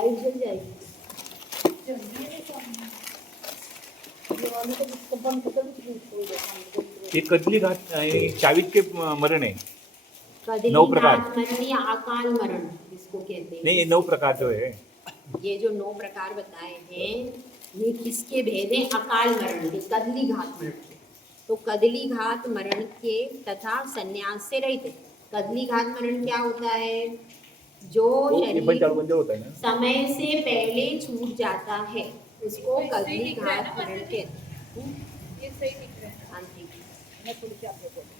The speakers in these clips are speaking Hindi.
लाइट जल जाएगी। ये कदली घात चावीत के मरण है। कदली 9 प्रकार घात मरण या अकाल मरण इसको कहते हैं। नहीं, ये 9 प्रकार जो है, ये जो 9 प्रकार बताए हैं ये किसके भेद हैं? अकाल मरण के, कदली घात मरण के। तो कदली घात मरण के तथा संन्यास से रहित। कदली घात मरण क्या होता है? जो शरीर होता है ना। समय से पहले छूट जाता है उसको कदली घात मरण कहते हैं। ये सही दिख रहा है। हाँ जी। मैं थोड़ी सी आपको बोलूं।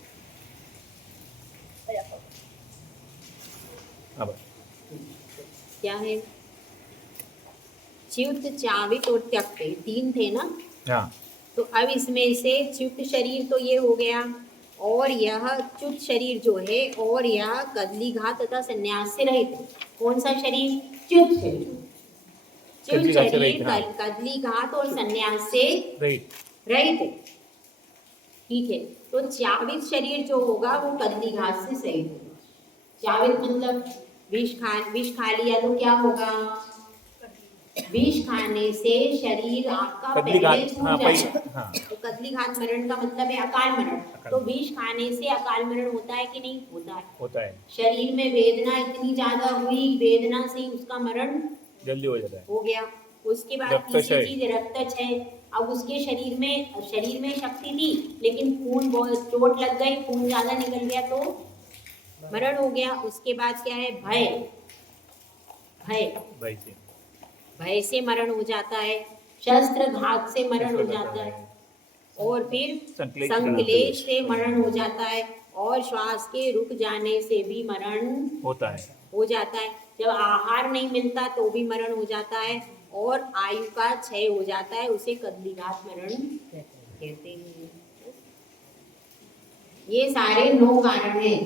अब क्या है? च्युत, चावित और त्यक्त, 3 थे ना। हाँ, तो अब इसमें से च्युत शरीर तो ये हो गया, और यह च्युत शरीर जो है, और यह कदली घात तथा संन्यास से रहित। कौन सा शरीर? च्युत शरीर। च्युत कदली घात से शरीर रहित, हाँ। कदली घात और संन्यास से राइट। रहित। ठीक है। तो चावित शरीर जो होगा वो कदली घात से सहित होगा। चावित मतलब विष खा लिया तो क्या होगा? विष खाने से शरीर आपका कदली पहले घात, छूट हाँ, जाएगा। हाँ। तो कदली घात मरण का मतलब है अकाल मरण। तो विष खाने से अकाल मरण होता है कि नहीं होता है? होता है। शरीर में वेदना इतनी ज्यादा हुई, वेदना से उसका मरण जल्दी हो जाता है। हो गया। उसके बाद रक्तक्षय। तीसरी चीज रक्तक्षय। अब उसके शरीर में शक्ति थी लेकिन खून बहुत, चोट लग गई, खून ज्यादा निकल गया तो मरण हो गया। उसके बाद क्या है? भय। भाई से भय से मरण हो जाता है। शस्त्र घात से मरण हो जाता है। और फिर संक्लेश से मरण हो जाता है। और श्वास के रुक जाने से भी मरण होता है। हो जाता है। जब आहार नहीं मिलता तो भी मरण हो जाता है। और आयु का क्षय हो जाता है, उसे कदली घात मरण कहते हैं। ये सारे 9 कारण हैं।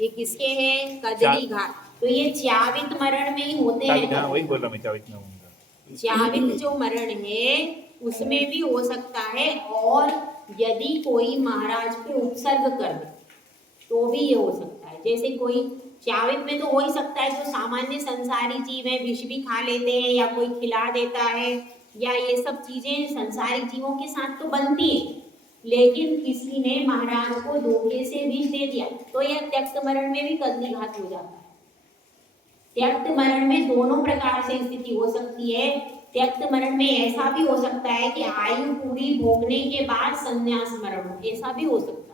ये किसके हैं? कदली घात। तो ये च्यावित मरण में ही होते हैं। हाँ, वही बोल रहा मैं, चावित में हूँ। च्यावित जो मरण है उसमें भी हो सकता है। और यदि कोई महाराज पे उपसर्ग कर दे तो भी ये हो सकता है। जैसे कोई च्यावित में तो हो ही सकता है, जो सामान्य संसारी जीव है विष भी खा लेते हैं, या कोई खिला देता है, या ये सब चीजें संसारिक जीवों के साथ तो बनती है। लेकिन किसी ने महाराज को धोखे से विष दे दिया तो यह त्यक्त मरण में भी कदली घात हो जाता है। त्यक्त मरण में दोनों प्रकार से स्थिति हो सकती है। त्यक्त मरण में ऐसा भी हो सकता है कि आयु पूरी भोगने के बाद संन्यास मरण हो, ऐसा भी हो सकता है।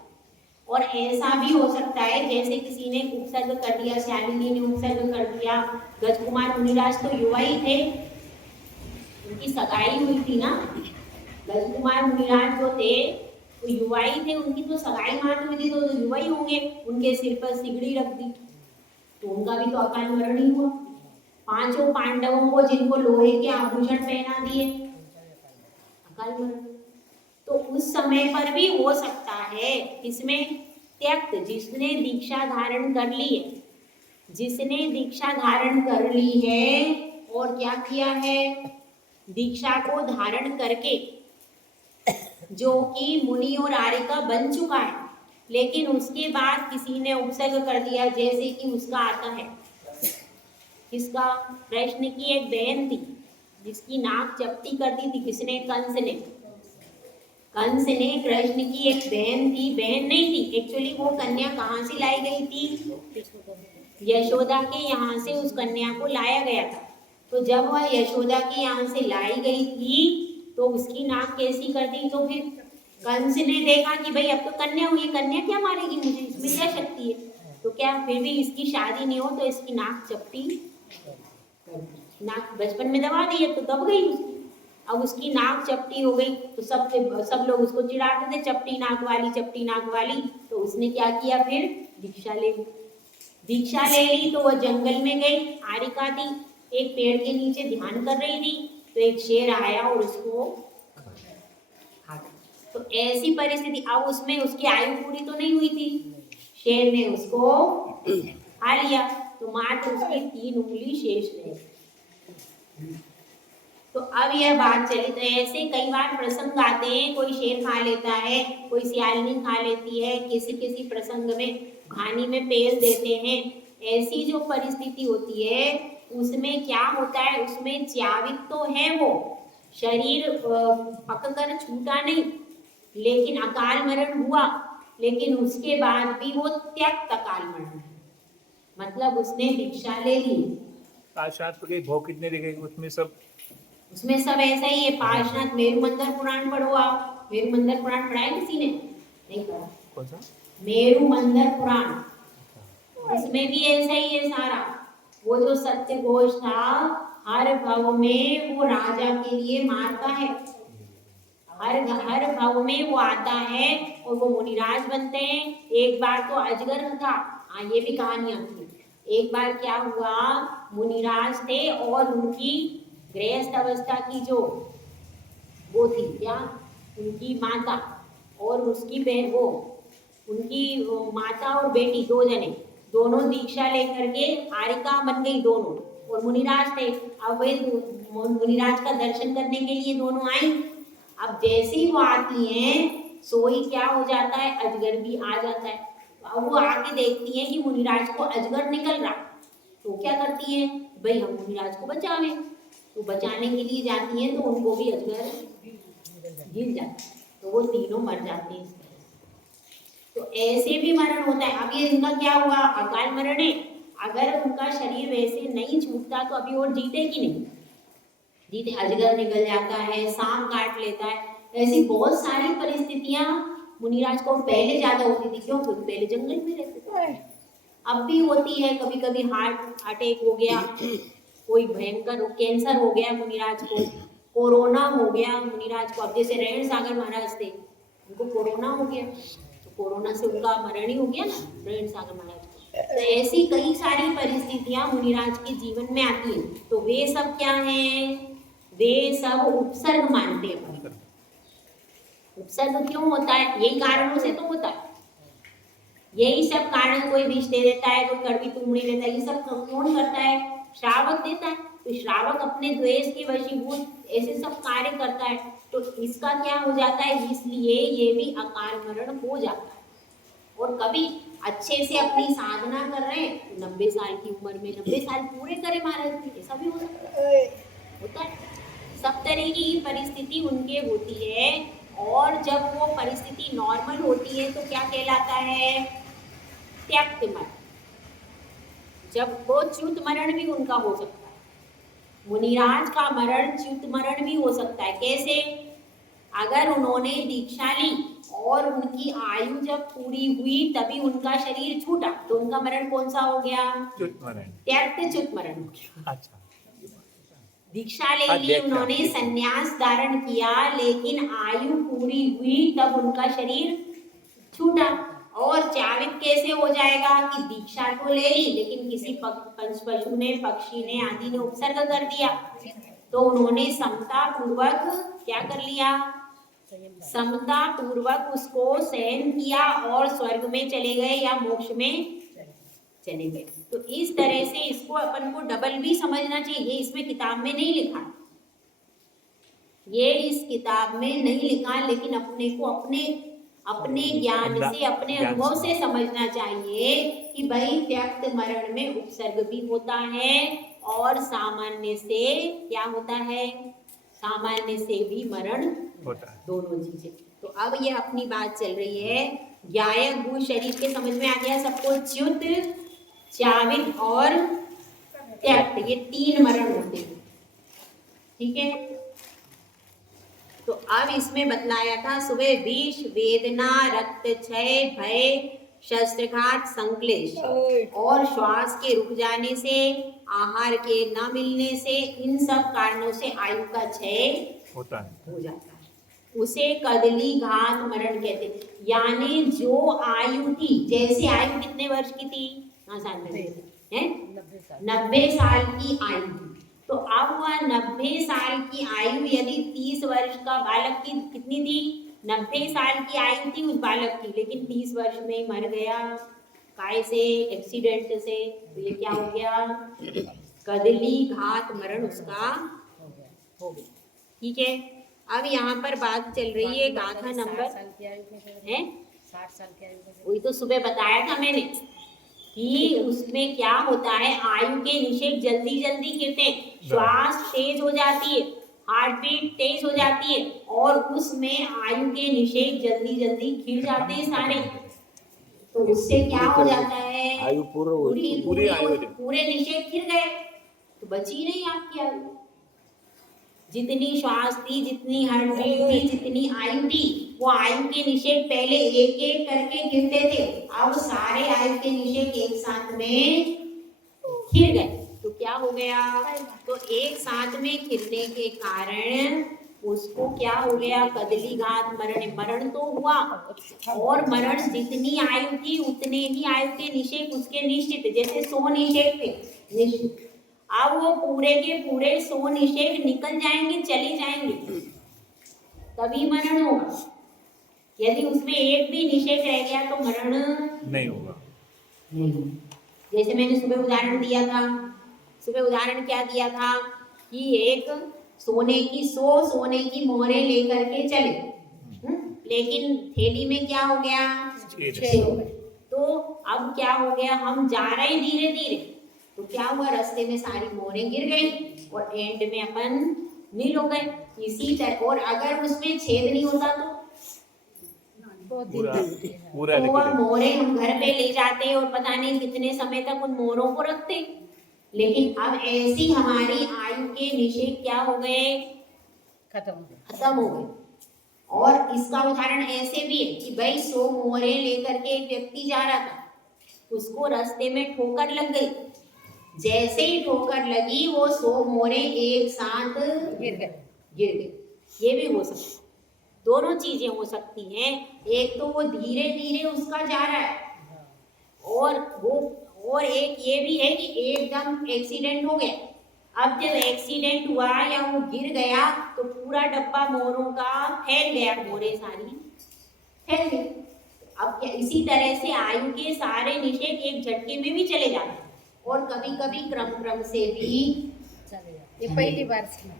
और ऐसा भी हो सकता है जैसे किसी ने उपसर्ग कर दिया, श्यालिनी ने उपसर्ग कर दिया। गजकुमार मुनिराज तो युवा ही थे, उनकी सगाई हुई थी ना। गजकुमार मुनिराज जो थे वो युवा ही थे, उनकी तो सगाई मान हुई थी, तो युवा ही होंगे। उनके सिर पर सिगड़ी रख दी तो उनका भी तो अकाल मरण ही हुआ। 5 पांडवों को जिनको लोहे के आभूषण पहना दिए, अकाल मरण। तो उस समय पर भी हो सकता है। इसमें त्यक्त, जिसने दीक्षा धारण कर ली है, जिसने दीक्षा धारण कर ली है और क्या किया है? दीक्षा को धारण करके जो कि मुनि और आर्य बन चुका है, लेकिन उसके बाद किसी ने उपसर्ग कर दिया, जैसे कि उसका आता है किसका? कृष्ण की एक बहन थी जिसकी नाक चपटी कर दी थी। किसने? कंस ने। कंस ने कृष्ण की एक बहन थी, बहन नहीं थी एक्चुअली, वो कन्या कहाँ से लाई गई थी? यशोदा के यहाँ से उस कन्या को लाया गया था। तो जब वह यशोदा के यहाँ से लाई गई थी तो उसकी नाक कैसी कर दी? तो फिर कंस ने देखा कि भाई अब तो कन्या हुई, कन्या क्या मारेगी मुझे, इसमें क्या शक्ति है? तो क्या फिर भी इसकी शादी नहीं हो तो इसकी नाक चपटी, नाक बचपन में दबा दी है तो दब गई उसकी। अब उसकी नाक चपटी हो गई तो सब लोग उसको चिढ़ाते थे, चपटी नाक वाली, चपटी नाक वाली। तो उसने क्या किया? फिर दीक्षा ले ली। दीक्षा ले ली तो वह जंगल में गई, आरिका थी, एक पेड़ के नीचे ध्यान कर रही थी, तो एक शेर आया और उसको खा गया। तो ऐसी परिस्थिति, अब उसमें उसकी आयु पूरी तो नहीं हुई थी, शेर ने उसको खा लिया, तो मात्र उसकी 3 उंगली शेष रह गई। तो अब यह बात चली। तो ऐसे कई बार प्रसंग आते हैं, कोई शेर खा लेता है, कोई सियालिनी खा लेती है, किसी किसी प्रसंग में घानी में पेल देते हैं। ऐसी जो परिस्थिति होती है उसमें क्या होता है, उसमें च्यावित तो है, वो शरीर पककर छूटा नहीं, लेकिन अकाल मरण हुआ, लेकिन उसके बाद भी वो त्यक्त अकाल मरण है, मतलब उसने दीक्षा ले ली। आज शास्त्र के भाव कितने दिखे उसमें सब उसमें सब ऐसा ही है। पार्शनाथ मेरु मंदिर पुराण पढ़ो आप, मेरु मंदिर पुराण पढ़ा है किसी ने? नहीं पढ़ा। कौन सा? मेरु मंदिर पुराण, उसमें भी ऐसा ही है सारा। वो जो सत्य घोष था, हर भाव में वो राजा के लिए मारता है, हर भाव में वो आता है और वो मुनिराज बनते हैं। एक बार तो अजगर था, हाँ ये भी कहानियां थी। एक बार क्या हुआ, मुनिराज थे और उनकी गृहस्थ अवस्था की जो वो थी क्या, उनकी माता और उसकी बहन, वो उनकी माता और बेटी, दो जने, दोनों दीक्षा लेकर के आरिका बन गई दोनों, और मुनिराज थे। अब वे मुनिराज का दर्शन करने के लिए दोनों आई। अब जैसे ही वो आती हैं, सोई क्या हो जाता है, अजगर भी आ जाता है। अब वो आके देखती हैं कि मुनिराज को अजगर निकल रहा, तो क्या करती है, भाई हम मुनिराज को बचावे। तो बचाने के लिए जाती हैं तो उनको भी अजगर गिर जाता है, तो वो तीनों मर जाते हैं। तो ऐसे भी मरण होता है। अब ये इनका क्या हुआ, अकाल मरण है। अगर उनका शरीर वैसे नहीं छूटता तो अभी और जीते कि नहीं जीते, अजगर निकल जाता है, सांप काट लेता है। ऐसी बहुत सारी परिस्थितियां मुनिराज को पहले ज्यादा होती थी, क्यों, क्योंकि पहले जंगल में रहते थे। अब भी होती है, कभी कभी हार्ट अटैक हो गया, कोई भयंकर कैंसर हो गया मुनिराज को, कोरोना हो गया मुनिराज को। अब जैसे रेण सागर महाराज थे, उनको कोरोना हो गया, तो कोरोना से उनका मरण ही हो गया ना, रेण सागर महाराज को। तो ऐसी कई सारी परिस्थितियां मुनिराज के जीवन में आती हैं। तो वे सब क्या हैं, वे सब उपसर्ग मानते हैं। उपसर्ग क्यों होता है, यही कारणों से तो होता है। यही सब कारण, कोई विष दे देता है, कोई कड़वी तुमड़ी देता है, ये सब कौन करता है, श्रावक देता है। तो श्रावक अपने द्वेष के वशीभूत ऐसे सब कार्य करता है, तो इसका क्या हो जाता है, इसलिए ये भी अकाल मरण हो जाता है। और कभी अच्छे से अपनी साधना कर रहे हैं, 90 साल की उम्र में 90 साल पूरे करे महाराज, ऐसा भी हो सकता है, होता है। सब तरह की परिस्थिति उनके होती है, और जब वो परिस्थिति नॉर्मल होती है तो क्या कहलाता है, त्यक्त मरण। जब वो च्युत मरण भी उनका हो सकता है, मुनिराज का मरण च्युत मरण भी हो सकता है। कैसे, अगर उन्होंने दीक्षा ली और उनकी आयु जब पूरी हुई तभी उनका शरीर छूटा, तो उनका मरण कौन सा हो गया, च्युत मरण। त्यक्त च्युत मरण हो गया। अच्छा, दीक्षा ले ली उन्होंने, संन्यास धारण किया, लेकिन आयु पूरी हुई तब उनका शरीर छूटा। और च्यावित कैसे हो जाएगा कि दीक्षा तो ले ली, लेकिन किसी पशु ने, पक्षी ने, आदि ने उपसर्ग कर दिया, तो उन्होंने समता पूर्वक क्या कर लिया, समता पूर्वक उसको सहन किया और स्वर्ग में चले गए या मोक्ष में चले गए। तो इस तरह से इसको अपन को डबल भी समझना चाहिए। ये इसमें किताब में नहीं लिखा, ये इस किताब में नहीं लिखा, लेकिन अपने को अपने ज्ञान से, अपने अनुभव से समझना चाहिए कि भाई त्यक्त मरण में उपसर्ग भी होता है और सामान्य से क्या होता है, सामान्य से भी मरण होता है, दोनों चीजें। तो अब ये अपनी बात चल रही है, ज्ञायक भू शरीर के समझ में आ गया सबको, च्युत, च्यावित और त्यक्त, ये 3 मरण होते हैं, ठीक है। तो अब इसमें बतलाया था, सुबह विष, वेदना, रक्त क्षय, भय, शस्त्रघात, संक्लेश और श्वास के रुक जाने से, आहार के न मिलने से, इन सब कारणों से आयु का क्षय होता है, हो जाता है। उसे कदली घात मरण कहते हैं। यानी जो आयु थी, जैसे आयु कितने वर्ष की थी, हाँ साल में है 90 साल की आयु थी। तो अब वह 90 साल की आयु यदि 30 वर्ष का बालक की कितनी थी, 90 साल की आयु थी उस बालक की, लेकिन 30 वर्ष में ही मर गया, काय से, एक्सीडेंट से, तो ये क्या हो गया, कदली घात मरण उसका हो गया, ठीक है। अब यहाँ पर बात चल रही है गाथा नंबर है 60 साल की आयु में, वही तो सुबह बताया था मैंने, कि उसमें क्या होता है, आयु के निषेक जल्दी जल्दी गिरते हैं, श्वास तेज हो जाती है, हार्ट बीट तेज हो जाती है, और उसमें आयु के निषेक जल्दी जल्दी गिर जाते हैं सारे। तो उससे क्या हो जाता है, आयु पूर्ण हो पूरी आयु पूरे निषेक गिर गए, तो बची नहीं आपकी आयु। जितनी श्वास थी, जितनी हार्ट बीट थी, जितनी आयु थी, वो आयु के निषेक पहले एक एक करके गिरते थे, अब सारे आयु के निषेक एक साथ में गिर गए। तो क्या हो गया, तो एक साथ में गिरने के कारण उसको क्या हो गया, कदली घात मरण, मरण तो हुआ, और मरण जितनी आयु थी उतने ही आयु के निषेक उसके निश्चित, जैसे 100 निषेक थे निश्चित, अब वो पूरे के पूरे 100 निषेक निकल जाएंगे, चले जाएंगे, तभी मरण होगा। यदि उसमें एक भी निषेक रह गया तो मरण नहीं होगा। जैसे मैंने सुबह उदाहरण दिया था, सुबह उदाहरण क्या दिया था कि एक सोने की 100 सोने की मोहरें लेकर के चले, लेकिन थैली में क्या हो गया, 6 हो गए। तो अब क्या हो गया, हम जा रहे हैं धीरे धीरे, तो क्या हुआ, रास्ते में सारी मोहरें गिर गई और एंड में अपन नील हो गए। इसी तरह, और अगर उसमें छेद नहीं होता तो पूरा तो वह मोहरें हम घर पे ले जाते और पता नहीं कितने समय तक उन मोहरों को रखते, लेकिन अब ऐसी हमारी आयु के निषेक क्या हो गए, खत्म हो गए। और इसका उदाहरण ऐसे भी है कि भाई 100 मोहरें लेकर के एक व्यक्ति जा रहा था, उसको रास्ते में ठोकर लग गई, जैसे ही ठोकर लगी वो 100 मोहरें एक साथ गिर गए। ये भी हो सकता है, दोनों चीजें हो सकती हैं। एक तो वो धीरे धीरे उसका जा रहा है, और एक ये भी है कि एकदम एक्सीडेंट हो गया। अब जब एक्सीडेंट हुआ या वो गिर गया तो पूरा डब्बा मोहरों का फैल गया, मोहरें सारी फैल गई। अब क्या, इसी तरह से आयु के सारे निषेक एक झटके में भी चले जाते हैं, और कभी कभी क्रम से भी ये पहली बार सुना,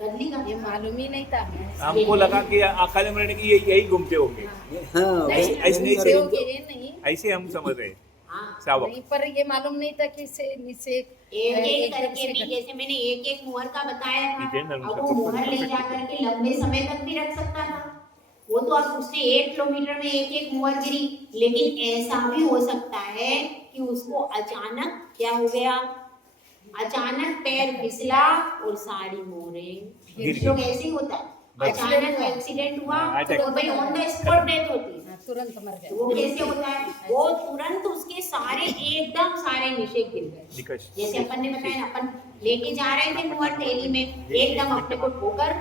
बदली का ये मालूम ही नहीं था। हमको लगा कि अकाले मरने की यही घूमते होंगे, हाँ ऐसे हम समझ रहे हैं। हाँ, शावक नहीं, पर ये मालूम नहीं था कि से निषेक एक करके भी, जैसे मैंने एक मोहर का बताया था, अब वो मोहर ले जाकर के लंबे समय तक भी रख सकता था। वो तो अब उसने 1 किलोमीटर में एक मोहर गिरी, लेकिन ऐसा भी हो सकता है कि उसको अचानक क्या हो गया, अचानक पैर फिसला और सारी मोहरें गिर लोग ऐसे ही होता है, अचानक एक्सीडेंट हुआ तो भाई ऑन द स्पॉट डेथ होती है। तुरंत मर गया। वो कैसे होता है, वो तुरंत उसके सारे एकदम सारे निषेक गिर गए। जैसे अपन ने बताया ना, अपन लेके जा रहे थे मोहर थैली में, एकदम अपने को ठोकर,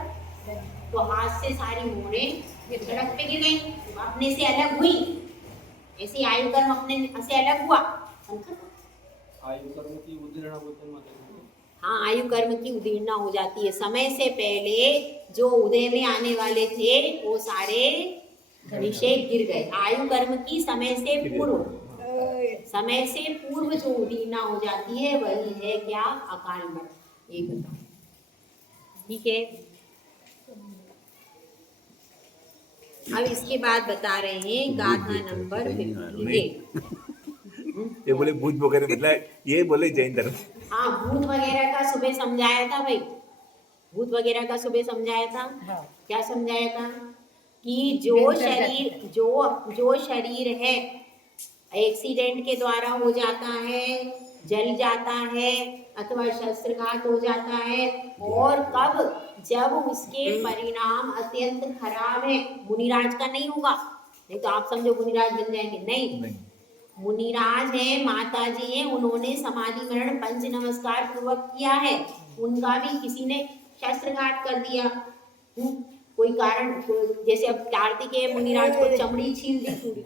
तो हाथ से सारी मोहरें सड़क पे गिर गई, अपने से अलग हुई, ऐसे आयु कर्म अपने से अलग हुआ। आयु कर्म की उदीर्णा होते हैं। हाँ, आयु कर्म की उदीर्णा हो जाती है, समय से पहले जो उदय में आने वाले थे वो सारे निषेक गिर गए। आयु कर्म की समय से पूर्व, समय से पूर्व जो उदीर्णा हो जाती है वही है क्या, अकाल मृत्यु। ये बताओ, ठीक है। अब इसके बाद बता रहे हैं गाथा नंबर 58। ये बोले भूत वगैरह, मतलब ये बोले जैन धर्म। हाँ, भूत वगैरह का सुबह समझाया था भाई, भूत वगैरह का सुबह समझाया था। हाँ। क्या समझाया था कि जो शरीर है एक्सीडेंट के द्वारा हो जाता है, जल जाता है अथवा शस्त्रघात हो जाता है, और कब, जब उसके परिणाम अत्यंत खराब है। मुनिराज का नहीं होगा, नहीं तो आप समझो मुनिराज बन जाएंगे, नहीं। मुनिराज है, माता जी हैं, उन्होंने समाधि मरण पंच नमस्कार पूर्वक किया है, उनका भी किसी ने शस्त्रघात कर दिया, कोई कारण, जैसे अब कार्तिकेय मुनिराज को चमड़ी छील दी पूरी,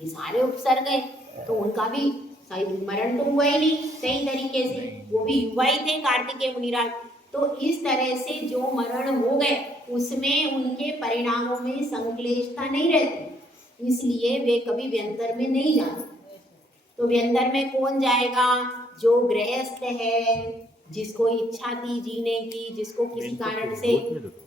ये सारे उपसर्ग है, तो उनका भी सही मरण तो हुआ ही नहीं सही तरीके से, वो भी युवा ही थे कार्तिकेय मुनिराज। तो इस तरह से जो मरण हो गए उसमें उनके परिणामों में संक्लेशता नहीं रहती, इसलिए वे कभी व्यंतर में नहीं जाते। तो व्यंतर में कौन जाएगा, जो गृहस्थ है, जिसको इच्छा थी जीने की, जिसको किसी कारण से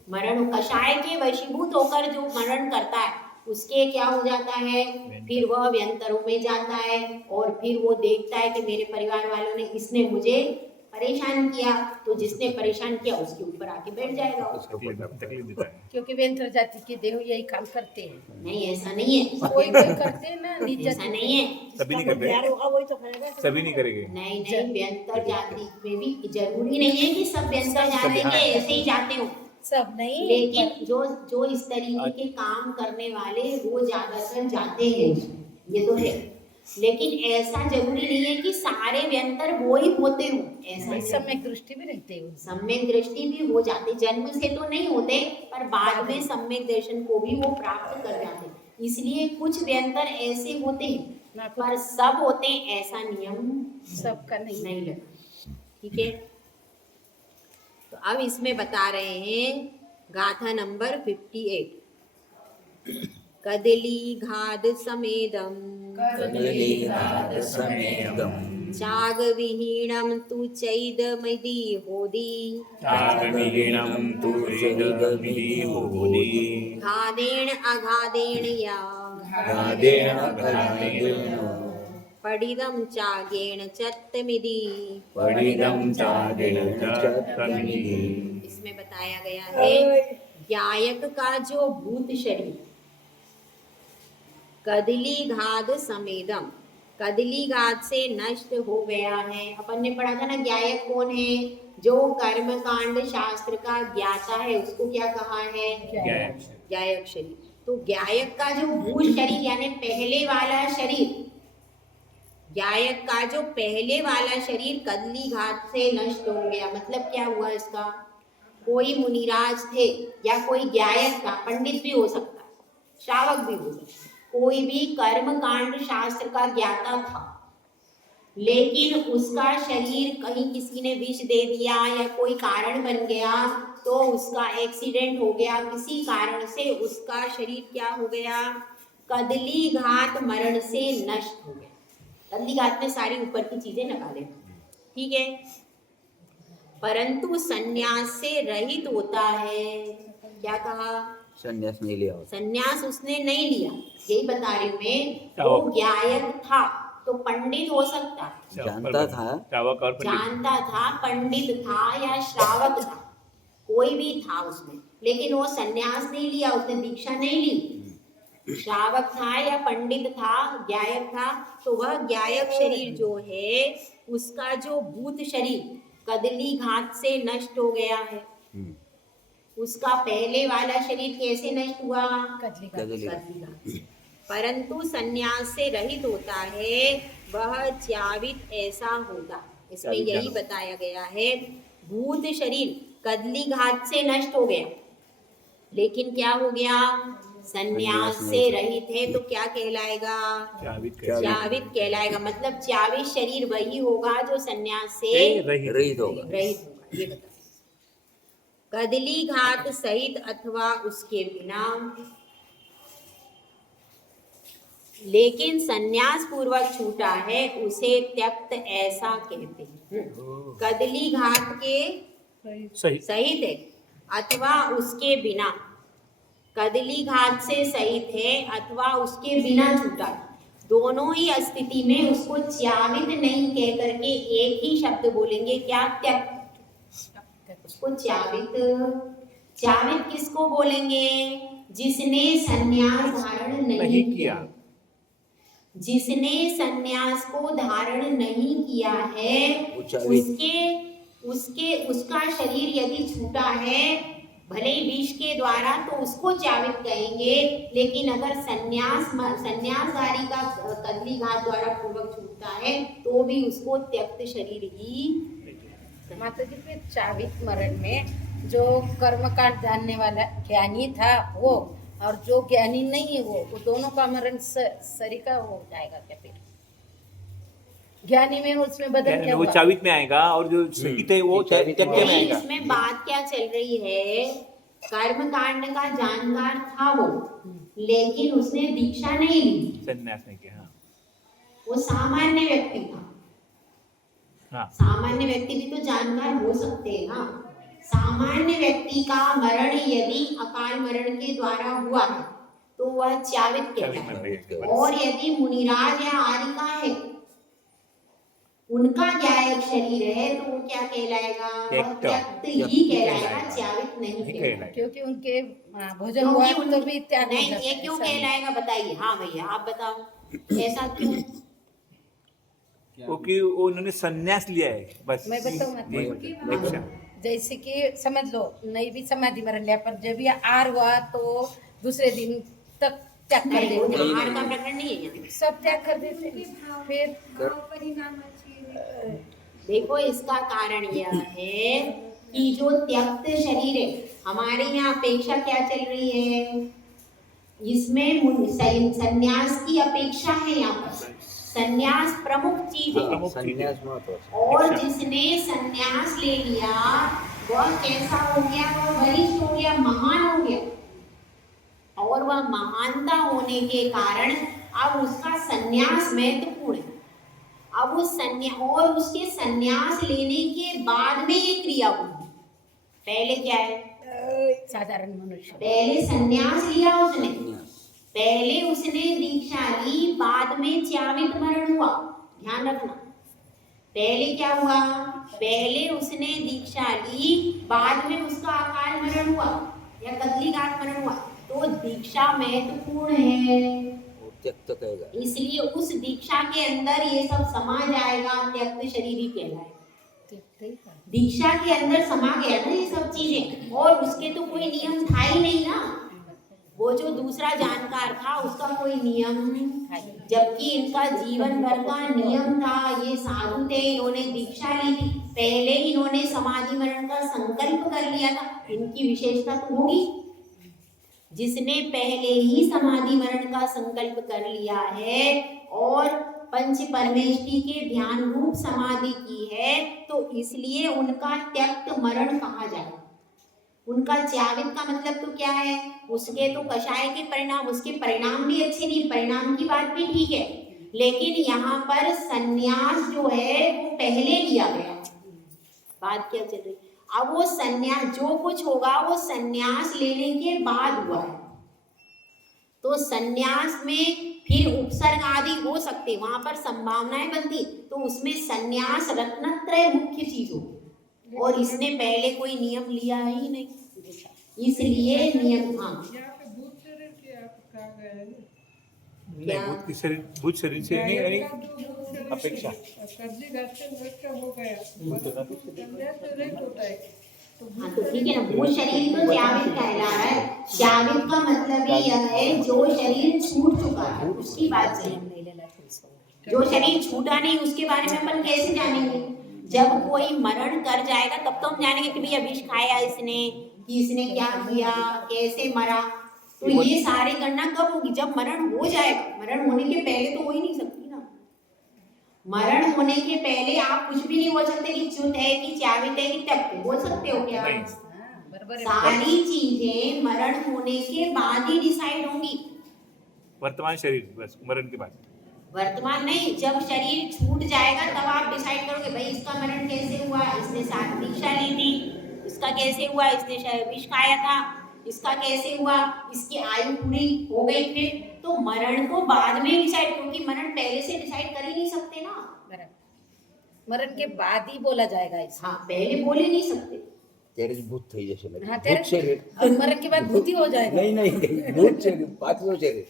मरण, कषाय के वशीभूत होकर जो मरण करता है उसके क्या हो जाता है, फिर वह व्यंतरों में जाता है और फिर वो देखता है कि मेरे परिवार वालों ने, इसने मुझे परेशान किया, तो जिसने परेशान किया उसके ऊपर आके बैठ जाएगा वो। तकलीफ देता है। क्योंकि व्यंतर जाति के देह यही काम करते हैं। नहीं, ऐसा नहीं है, कोई कोई करते हैं ना नीच ऐसा जाति नहीं है, सभी नहीं करते, सभी नहीं करेंगे। नहीं नहीं, व्यंतर जाति में भी जरूरी नहीं है कि सब व्यंतर जाएंगे, ऐसे ही जाते हो, सब नहीं, लेकिन जो जो इस तरीके के काम करने वाले वो ज्यादातर जाते हैं, ये तो है। लेकिन ऐसा जरूरी नहीं है कि सारे व्यंतर वो ही होते हो, ऐसा नहीं। सम्यक दृष्टि भी रहते हैं। सम्यक दृष्टि भी हो जाते, जन्म से तो नहीं होते, पर बाद में सम्यक दर्शन को भी वो प्राप्त कर जाते हैं। इसलिए कुछ व्यंतर ऐसे होते हैं, पर सब होते हैं ऐसा नियम सबका नहीं लगा। ठीक है, तो अब इसमें बता रहे हैं गाथा नंबर 58। कदली घाद समेदम चाग विहीणम तु चैदमदि होदी घादेन अघादेन या पडिदम चागेण चत्तमिदि। इसमें बताया गया है गायक का जो भूत शरीर कदली घाद समेदम, कदली घात से नष्ट हो गया है। अपन ने पढ़ा था ना, गायक कौन है, जो कर्म कांड शास्त्र का ज्ञाता है, उसको क्या कहा है, गायक शरीर। तो गायक का जो भूत शरीर यानी पहले वाला शरीर, गायक का जो पहले वाला शरीर कदली घात से नष्ट हो गया। मतलब क्या हुआ इसका, कोई मुनिराज थे या कोई गायक था, पंडित भी हो सकता है, श्रावक भी हो सकता है, कोई भी कर्म कांड शास्त्र का ज्ञाता था, लेकिन उसका शरीर कहीं किसी ने विष दे दिया या कोई कारण बन गया, तो उसका एक्सीडेंट हो गया, किसी कारण से उसका शरीर क्या हो गया, कदली घात मरण से नष्ट हो गया। कदली घात में सारी ऊपर की चीजें निकाले, ठीक है। परंतु संन्यास से रहित होता है। क्या कहा, संन्यास नहीं लिया, संन्यास उसने नहीं लिया, यही बता रही हूँ मैं। वो गायक था तो पंडित हो सकता है, जानता था, पंडित था या श्रावक था, कोई भी था उसमें, लेकिन वो संन्यास नहीं लिया, उसने दीक्षा नहीं ली। श्रावक था या पंडित था, गायक था, तो वह गायक शरीर जो है उसका जो भूत शरीर कदली घात से नष्ट हो गया है। उसका पहले वाला शरीर कैसे नष्ट हुआ, कदली घात। परंतु संन्यास से रहित होता है, वह च्यावित ऐसा होगा। इसमें यही बताया गया है, भूत शरीर कदली घात से नष्ट हो गया, लेकिन क्या हो गया, संन्यास से रहित है, तो क्या कहलाएगा, च्यावित कहलाएगा। मतलब च्यावित शरीर वही होगा जो संन्यास से रहित होगा। ये बता, कदली घात सहित अथवा उसके बिना, लेकिन संन्यास पूर्वक छूटा है, उसे त्यक्त ऐसा कहते हैं। कदली घात के सहित है अथवा उसके बिना, कदली घात से सहित है अथवा उसके बिना छूटा, दोनों ही स्थिति में उसको च्यावित नहीं कह करके एक ही शब्द बोलेंगे, क्या, त्यक्त। उसको च्यावित, च्यावित किसको बोलेंगे, जिसने संन्यास धारण नहीं किया, जिसने संन्यास को धारण नहीं किया है, उसका शरीर यदि छूटा है, भले ही विष के द्वारा, तो उसको च्यावित कहेंगे। लेकिन अगर संन्यासधारी का कदली घात द्वारा पूर्वक छूटता है, तो भी उसको त्यक्त शरीर ही। माता जी, फिर च्यावित मरण में जो कर्मकांड जानने वाला ज्ञानी था वो, और जो ज्ञानी नहीं है वो दोनों का मरण सरिका हो जाएगा क्या? फिर ज्ञानी में उसमें बदल क्या, वो च्यावित में आएगा, और जो सहित है वो त्यक्त में आएगा। इसमें बात क्या चल रही है, कर्म कांड का जानकार था वो, लेकिन उसने दीक्षा नहीं ली, संन्यास नहीं किया। वो सामान्य व्यक्ति था। सामान्य व्यक्ति भी तो जानकार हो सकते हैं ना। सामान्य व्यक्ति का मरण यदि अकाल मरण के द्वारा हुआ है, तो वह च्यावित चावित कहलाएगा। बन रही है। और यदि मुनिराज या आरिका है, उनका क्या एक शरीर है, तो वो क्या कहलाएगा? वह त्यक्त ही कहलाएगा, च्यावित नहीं नहीं कहलाएगा। कहलाएगा। क्योंकि उनके भोजन हुआ क्योंकि तो उन- भी त्याग हो नहीं, जाता ये है, क्यों ऐसा नहीं। कहलाएगा बताइए। हाँ भैया आप बताओ ऐसा क्यों? क्योंकि वो उन्होंने संन्यास लिया है बस। मैं बताऊँ ना? ये अच्छा जैसे कि समझ लो नहीं भी समाधि मरण लिया, पर जब ये आर हुआ तो दूसरे दिन तक त्याग कर नहीं, वो देते, आहार का प्रकरण नहीं है यहाँ। सब त्याग कर देते। फिर देखो इसका कारण यह है कि जो त्यक्त शरीर है, हमारे यहाँ अपेक्षा क्या चल रही है, इसमें संन्यास की अपेक्षा है। यहाँ पर संन्यास प्रमुख चीज है। प्रमुख चीज है। संन्यास महत्वाचा. और जिसने संन्यास ले लिया वह कैसा हो गया? वह वरिष्ठ हो गया, महान हो गया। और वह महानता होने के कारण अब उसका संन्यास महत्वपूर्ण है। अब उस और उसके संन्यास लेने के बाद में ये क्रिया हुई। पहले क्या है? साधारण मनुष्य पहले संन्यास लिया उसने, संन्यास. पहले उसने दीक्षा ली, बाद में च्यावित मरण हुआ। ध्यान रखना, पहले क्या हुआ? पहले उसने दीक्षा ली, बाद में उसका अकाल मरण हुआ या कदलीघात मरण हुआ। तो दीक्षा महत्वपूर्ण है, वो त्यक्त कहेगा. इसलिए उस दीक्षा के अंदर ये सब समा जाएगा, त्यक्त शरीर ही कहलाएगा। दीक्षा के अंदर समा गया ना ये सब चीजें, और उसके तो कोई नियम था ही नहीं ना। वो जो दूसरा जानकार था उसका कोई नियम, जबकि इनका जीवन भर का नियम था। ये साधु थे, इन्होंने दीक्षा ली थी, पहले इन्होंने समाधि मरण का संकल्प कर लिया था। इनकी विशेषता तो होगी, जिसने पहले ही समाधि मरण का संकल्प कर लिया है और पंच परमेष्टि के ध्यान रूप समाधि की है, तो इसलिए उनका त्यक्त मरण कहा जाए। उनका च्यावित का मतलब तो क्या है? उसके तो कषाय के परिणाम, उसके परिणाम भी अच्छे नहीं, परिणाम की बात भी ठीक है, लेकिन यहाँ पर संन्यास जो है वो पहले लिया गया। बात क्या चल रही? अब वो संन्यास, जो कुछ होगा वो संन्यास लेने के बाद हुआ है। तो संन्यास में फिर उपसर्ग आदि हो सकते, वहां पर संभावनाएं बनती, तो उसमें संन्यास रत्नत्रय मुख्य चीज हो। और इसने पहले कोई नियम लिया ही नहीं, इसलिए नियम। हाँ नहीं, भूत की शरीर, भूत शरीर से नहीं, यानी अपेक्षा। हाँ तो ठीक है ना, वो शरीर तो च्यावित कहला है। च्यावित का मतलब ही यह है जो शरीर छूट चुका है, उसकी बात चल रही है। जो शरीर छूटा नहीं उसके बारे में अपन कैसे जानेंगे? जब कोई मरण कर जाएगा तब तो हम जानेंगे कि भैया विष खाया इसने, कि इसने क्या किया, कैसे मरा। तो ये सारी गणना कब होगी? जब मरण हो जाएगा। मरण होने के पहले तो हो ही नहीं सकती ना। मरण होने के पहले आप कुछ भी नहीं बोल सकते कि च्युत है कि च्यावित है कि त्यक्त है। बोल सकते हो क्या? सारी चीजें मरण होने के बाद ही डिसाइड होंगी। वर्तमान शरीर बस मरण के बाद। वर्तमान नहीं, जब शरीर छूट जाएगा तब आप डिसाइड करोगे भाई इसका मरण कैसे हुआ, इसने साथ दीक्षा ली थी, इसका कैसे हुआ, इसने शायद विष खाया था, इसका कैसे हुआ, इसकी आयु पूरी हो गई। फिर तो मरण को बाद में डिसाइड, क्योंकि मरण पहले से डिसाइड कर ही नहीं सकते ना। मरण के बाद ही बोला जाएगा इसमें। हाँ, पहले बोल ही नहीं सकते। ત્યારે જ ભૂત થઈ જશે. हाँ, ભૂત શરીર. और मरण के बाद भूति हो जाएगा। નહીં નહીં ભૂત શરીર, પાછલું શરીર,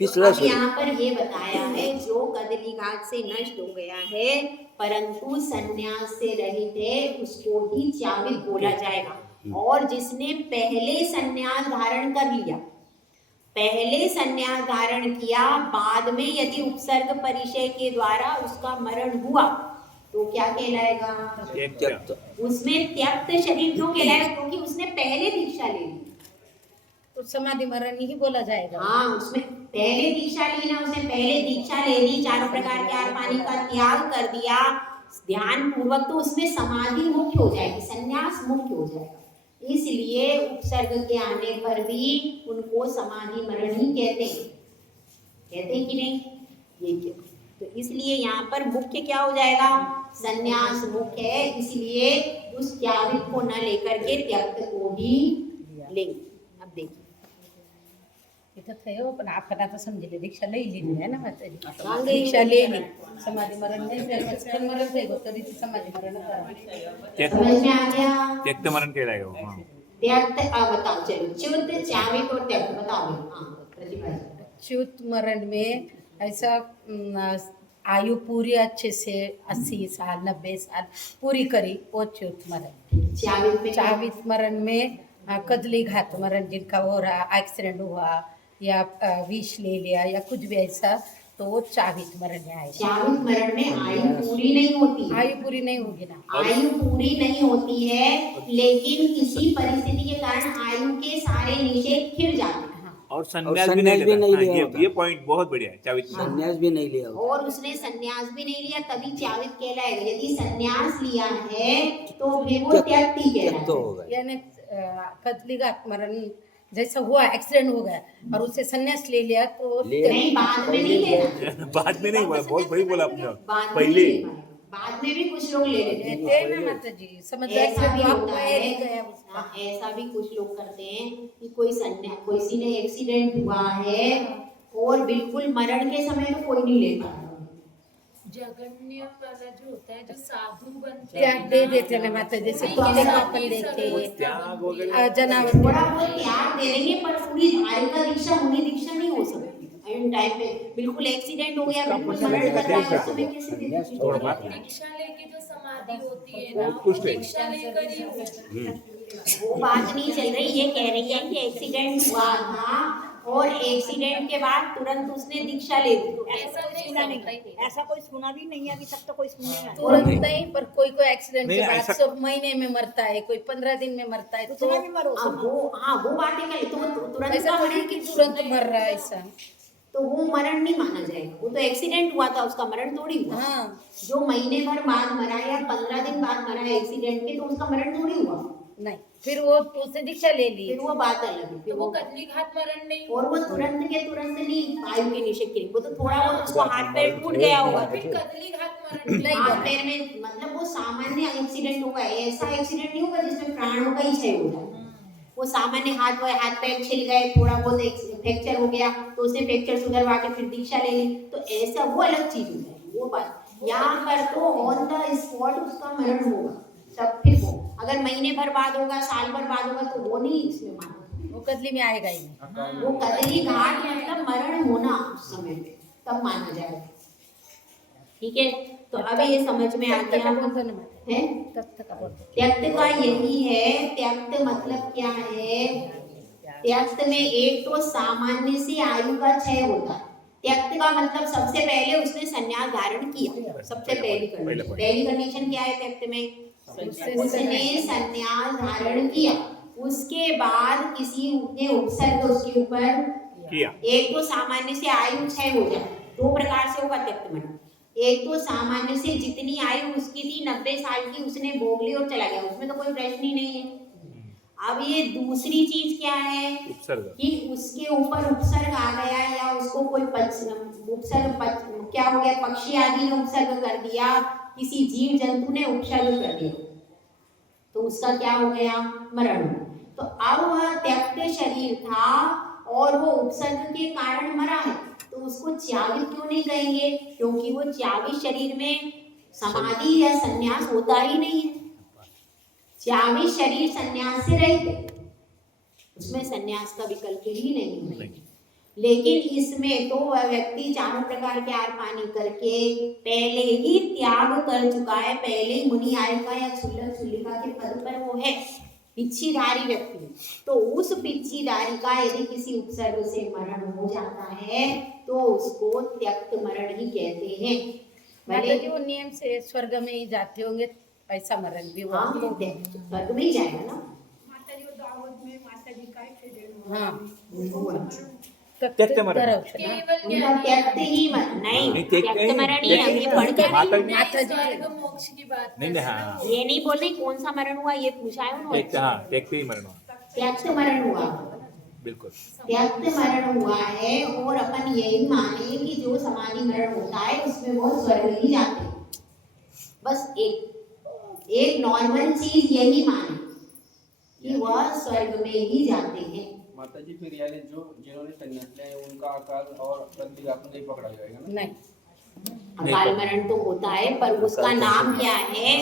पिछला अब शरीर. यहाँ पर ये बताया है जो कदलीघात से नष्ट हो गया है परंतु संन्यास से रहित है, उसको ही च्यावित बोला जाएगा। और जिसने पहले संन्यास धारण कर लिया, पहले संन्यास धारण किया, बाद में यदि उपसर्ग परिचय के द्वारा उसका मरण हुआ तो क्या कहलाएगा? त्यक्त. उसमें त्यक्त शरीर क्यों कहलाएगा? क्योंकि उसने पहले दीक्षा ले ली। तो समाधि मरण ही बोला जाएगा। हाँ, उसमें पहले दीक्षा ली ना, उसने पहले दीक्षा ले ली, चारों प्रकार के आहार पानी का त्याग कर दिया ध्यान पूर्वक, तो उसमें समाधि मुख्य हो जाएगी, संन्यास मुख्य हो जाएगा। इसलिए उपसर्ग के आने पर भी उनको समाधि मरण ही कहते हैं कि नहीं? ये क्या? तो इसलिए यहाँ पर मुख्य क्या हो जाएगा? संन्यास मुख्य है, इसलिए उस च्यावित को न लेकर के त्यक्त को ही लेंगे। अब देखिए તો થયો પણ આપણા તો સમજી લે દીક્ષા લઈ લીધી હે ને માતાજી માંગે દીક્ષા લે લી સમાધિ મરણ નહીં થાય પછી મરણ થઈ ગયો તો રીતે સમાધિ મરણ હતા समझ में आ गया? त्यक्त मरण कहलाएगा वो, हाँ। त्यक्त बताओ, चलो च्युत चावित और त्यक्त बताओ। हाँ प्रतिभा जी। च्युत मरण में ऐसा आयु पूरी अच्छे से 80 साल 90 साल पूरी करी वो च्युत मरण। चावित में चावित मरण में कदली घात मरण जिनका हो रहा एक्सीडेंट हुआ या विष ले लिया या कुछ भी ऐसा तो वो चावित मरण में आएगा। चावित मरण में आयु पूरी नहीं होती है। आयु पूरी नहीं होगी ना, आयु पूरी नहीं होती है, लेकिन किसी परिस्थिति के कारण आयु के सारे निषेध खिल जाते हैं। और संन्यास भी नहीं लेता। हाँ, ये पॉइंट बहुत बढ़िया है चावित मरण। संन्यास भी नहीं लिया होता। और उसने संन्यास भी नहीं लिया तभी चावित कहलाएगा। यदि संन्यास लिया है तो फिर वो त्यक्ति त्यक्त कहलाएगा। होगा। यानी कदली घात मरण जैसा हुआ एक्सीडेंट हो गया और उससे संन्यास ले लिया तो नहीं, बाद में नहीं लेना। बाद में नहीं हुआ, बहुत बड़ी बोला आपने, बाद में पहले। नहीं लेना। बाद में भी कुछ लोग ले लेते हैं। लेते हैं ना माता जी समझदार ऐसा से भी बाप होता में है। ही गया उसका। हाँ, ऐसा भी कुछ लोग करते हैं कि किसी ने एक्सीडेंट हुआ है और बिल्कुल मरण के समय तो कोई नहीं ले पा रहा। जगन्य वाला जो होता है जो साधु बनते त्याग दे देते हैं माता जी जैसे कुत्ते का अपन देते त्याग वगैरह जनावर थोड़ा बहुत त्याग दे देंगे पर पूरी धारिका दीक्षा मुनि दीक्षा नहीं हो सकती। एंड टाइम पे बिल्कुल एक्सीडेंट हो गया, बिल्कुल मरण कर रहा है, उस समय कैसे दे देंगे? थोड़ा बात दीक्षा लेके जो समाधि होती है ना कुछ वो नहीं। दीक्षा लेकर ही होती है। वो बात नहीं चल रही। ये कह रही है कि एक्सीडेंट हुआ था और एक्सीडेंट के बाद तुरंत उसने दीक्षा ले ली। तो ऐसा नहीं सुना नहीं, सकता। ऐसा कोई सुना भी नहीं है अभी तक तो कोई सुनने नहीं आया। तुरंत नहीं पर कोई कोई एक्सीडेंट नहीं, के बाद ऐसा- सब महीने में मरता है कोई 15 दिन में मरता है तो उतना भी मरो अब वो हाँ वो बातें कर तो वो तुरंत ऐसा का थोड़ी मरण कि तुरंत मर रहा है ऐसा। तो वो मरण नहीं माना जाएगा। वो तो एक्सीडेंट हुआ था, उसका मरण थोड़ी हुआ। हाँ जो महीने भर बाद मरा या 15 दिन बाद मरा एक्सीडेंट के तो उसका मरण थोड़ी हुआ। नहीं फिर वो उसने दीक्षा ले ली फिर वो बात अलग है। फिर तो वो वो कदली घात मरण नहीं और वो तुरंत के तुरंत नहीं आयु के निषेध के लिए। वो तो थोड़ा बहुत उसको हाथ पैर टूट गया होगा। फिर कदली घात मरण नहीं हाथ बना। पैर में मतलब वो सामान्य एक्सीडेंट होगा, ऐसा एक्सीडेंट नहीं होगा जिसमें प्राणों का ही क्षय हो जाए। वो सामान्य हाथ पैर छिल गए, थोड़ा बहुत फ्रैक्चर हो गया तो उसने फ्रैक्चर सुधरवा के फिर दीक्षा ले ली, तो ऐसा वो अलग चीज हो जाएगी। वो बात यहाँ पर तो ऑन द स्पॉट उसका मरण होगा। तब फिर वो अगर महीने भर बाद होगा, साल भर बाद होगा तो वो नहीं इसमें माना। वो कदली में आएगा ही नहीं। वो कदली घाट मतलब मरण होना उस समय पे तब माना जाएगा। ठीक है, तो अभी ये समझ में आ तख्त का गया बोलते ना माता है। तख्त का बोलते त्यक्त का यही है। त्यक्त मतलब क्या है? त्यक्त में एक तो सामान्य से आयु का क्षय होता है। त्यक्त का मतलब सबसे पहले उसने संन्यास धारण किया। सबसे पहली कंडीशन क्या है त्यक्त में? उसने संन्यास धारण किया। उसके बाद किसी ने उपसर्ग उसके ऊपर किया। एक तो सामान्य से आयु क्षय हो जाए, दो प्रकार से होगा त्यक्त मरण। एक तो सामान्य से जितनी आयु उसकी थी 90 साल की उसने भोग ली और चला गया, उसमें तो कोई प्रश्न ही नहीं है। अब ये दूसरी चीज क्या है उपसर्ग। कि उसके ऊपर उपसर्ग आ गया या उसको कोई क्या हो गया, पक्षी आदि ने उपसर्ग कर दिया, किसी जीव जंतु ने उपसर्ग कर दिया, तो उसका क्या हो गया? मरण। तो अब वह त्यक्त शरीर था और वो उपसर्ग के कारण मरा है, तो उसको च्यावित क्यों नहीं कहेंगे? क्योंकि वो च्यावित शरीर में समाधि या संन्यास होता ही नहीं है। च्यावित शरीर संन्यास से रहित है, उसमें संन्यास का विकल्प ही नहीं है। लेकिन इसमें तो वह व्यक्ति चारों प्रकार के आहार पानी करके पहले ही त्याग कर चुका है, पहले ही मुनि आयिका या छुल्लिका के पद पर वो है, पिच्छीधारी व्यक्ति। तो उस पिच्छीधारी का यदि किसी उपसर्ग से मरण हो जाता है तो उसको त्यक्त मरण ही कहते हैं। माता भले जी वो नियम से स्वर्ग में ही जाते होंगे, ऐसा मरण भी हुआ हाँ तो स्वर्ग में ही जाएगा ना। हाँ त्यक्त मरण। दरवश ना। केवल उनका त्यक्त ही नहीं, नहीं, त्यक्त मरण ही है। ये पढ़ के माता माता जी स्वर्ग मोक्ष की बात नहीं नहीं, हाँ ये नहीं बोल रही कौन सा मरण हुआ, ये पूछा है उन्होंने। त्यक्त, हाँ त्यक्त ही मरण हुआ, त्यक्त मरण हुआ, बिल्कुल। त्यक्त मरण हुआ है। और अपन यही माने कि जो समाधि मरण होता है उसमें वो स्वर्ग ही जाते हैं। बस एक नॉर्मल चीज यही माने कि वह स्वर्ग में ही जाते हैं। माता जी फिर यानी जो जिन्होंने संन्यास लिया है उनका अकाल और प्रतिघात नहीं पकड़ा जाएगा ना? नहीं, अकाल मरण तो होता है पर उसका नाम क्या है?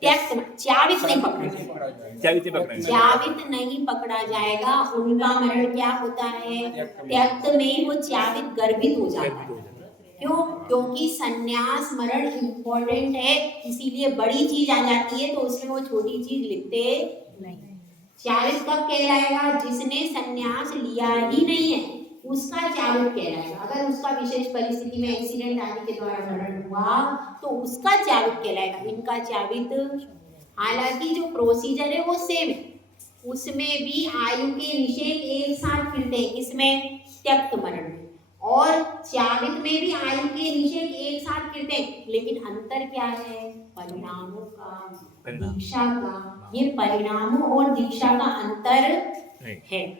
त्यक्त। च्यावित नहीं पकड़ा नहीं जाएगा। पकड़ा जाएगा। चावित्र्य पकड़ेंगे। च्यावित नहीं पकड़ा जाएगा। उनका मरण क्या होता है? त्यक्त में वो च्यावित गर्भित हो जाता है। क्यों? क्योंकि संन्यास मरण इम्पोर्टेंट है, इसीलिए बड़ी चीज आ जाती है तो उसमें वो छोटी चीज लिखते नहीं, च्यावित कब कहलाएगा? जिसने संन्यास लिया ही नहीं है उसका च्यावित कहलाएगा। अगर उसका विशेष परिस्थिति में एक्सीडेंट आदि के द्वारा मरण हुआ तो उसका च्यावित कहलाएगा। इनका च्यावित, हालांकि जो प्रोसीजर है वो सेम है, उसमें भी आयु के निषेध एक साथ फिरते हैं। इसमें त्यक्त मरण में और च्यावित में भी आयु के निषेध एक साथ फिरते हैं, लेकिन अंतर क्या है? परिणामों का, दीक्षा का। ये परिणामों और दीक्षा का अंतर है।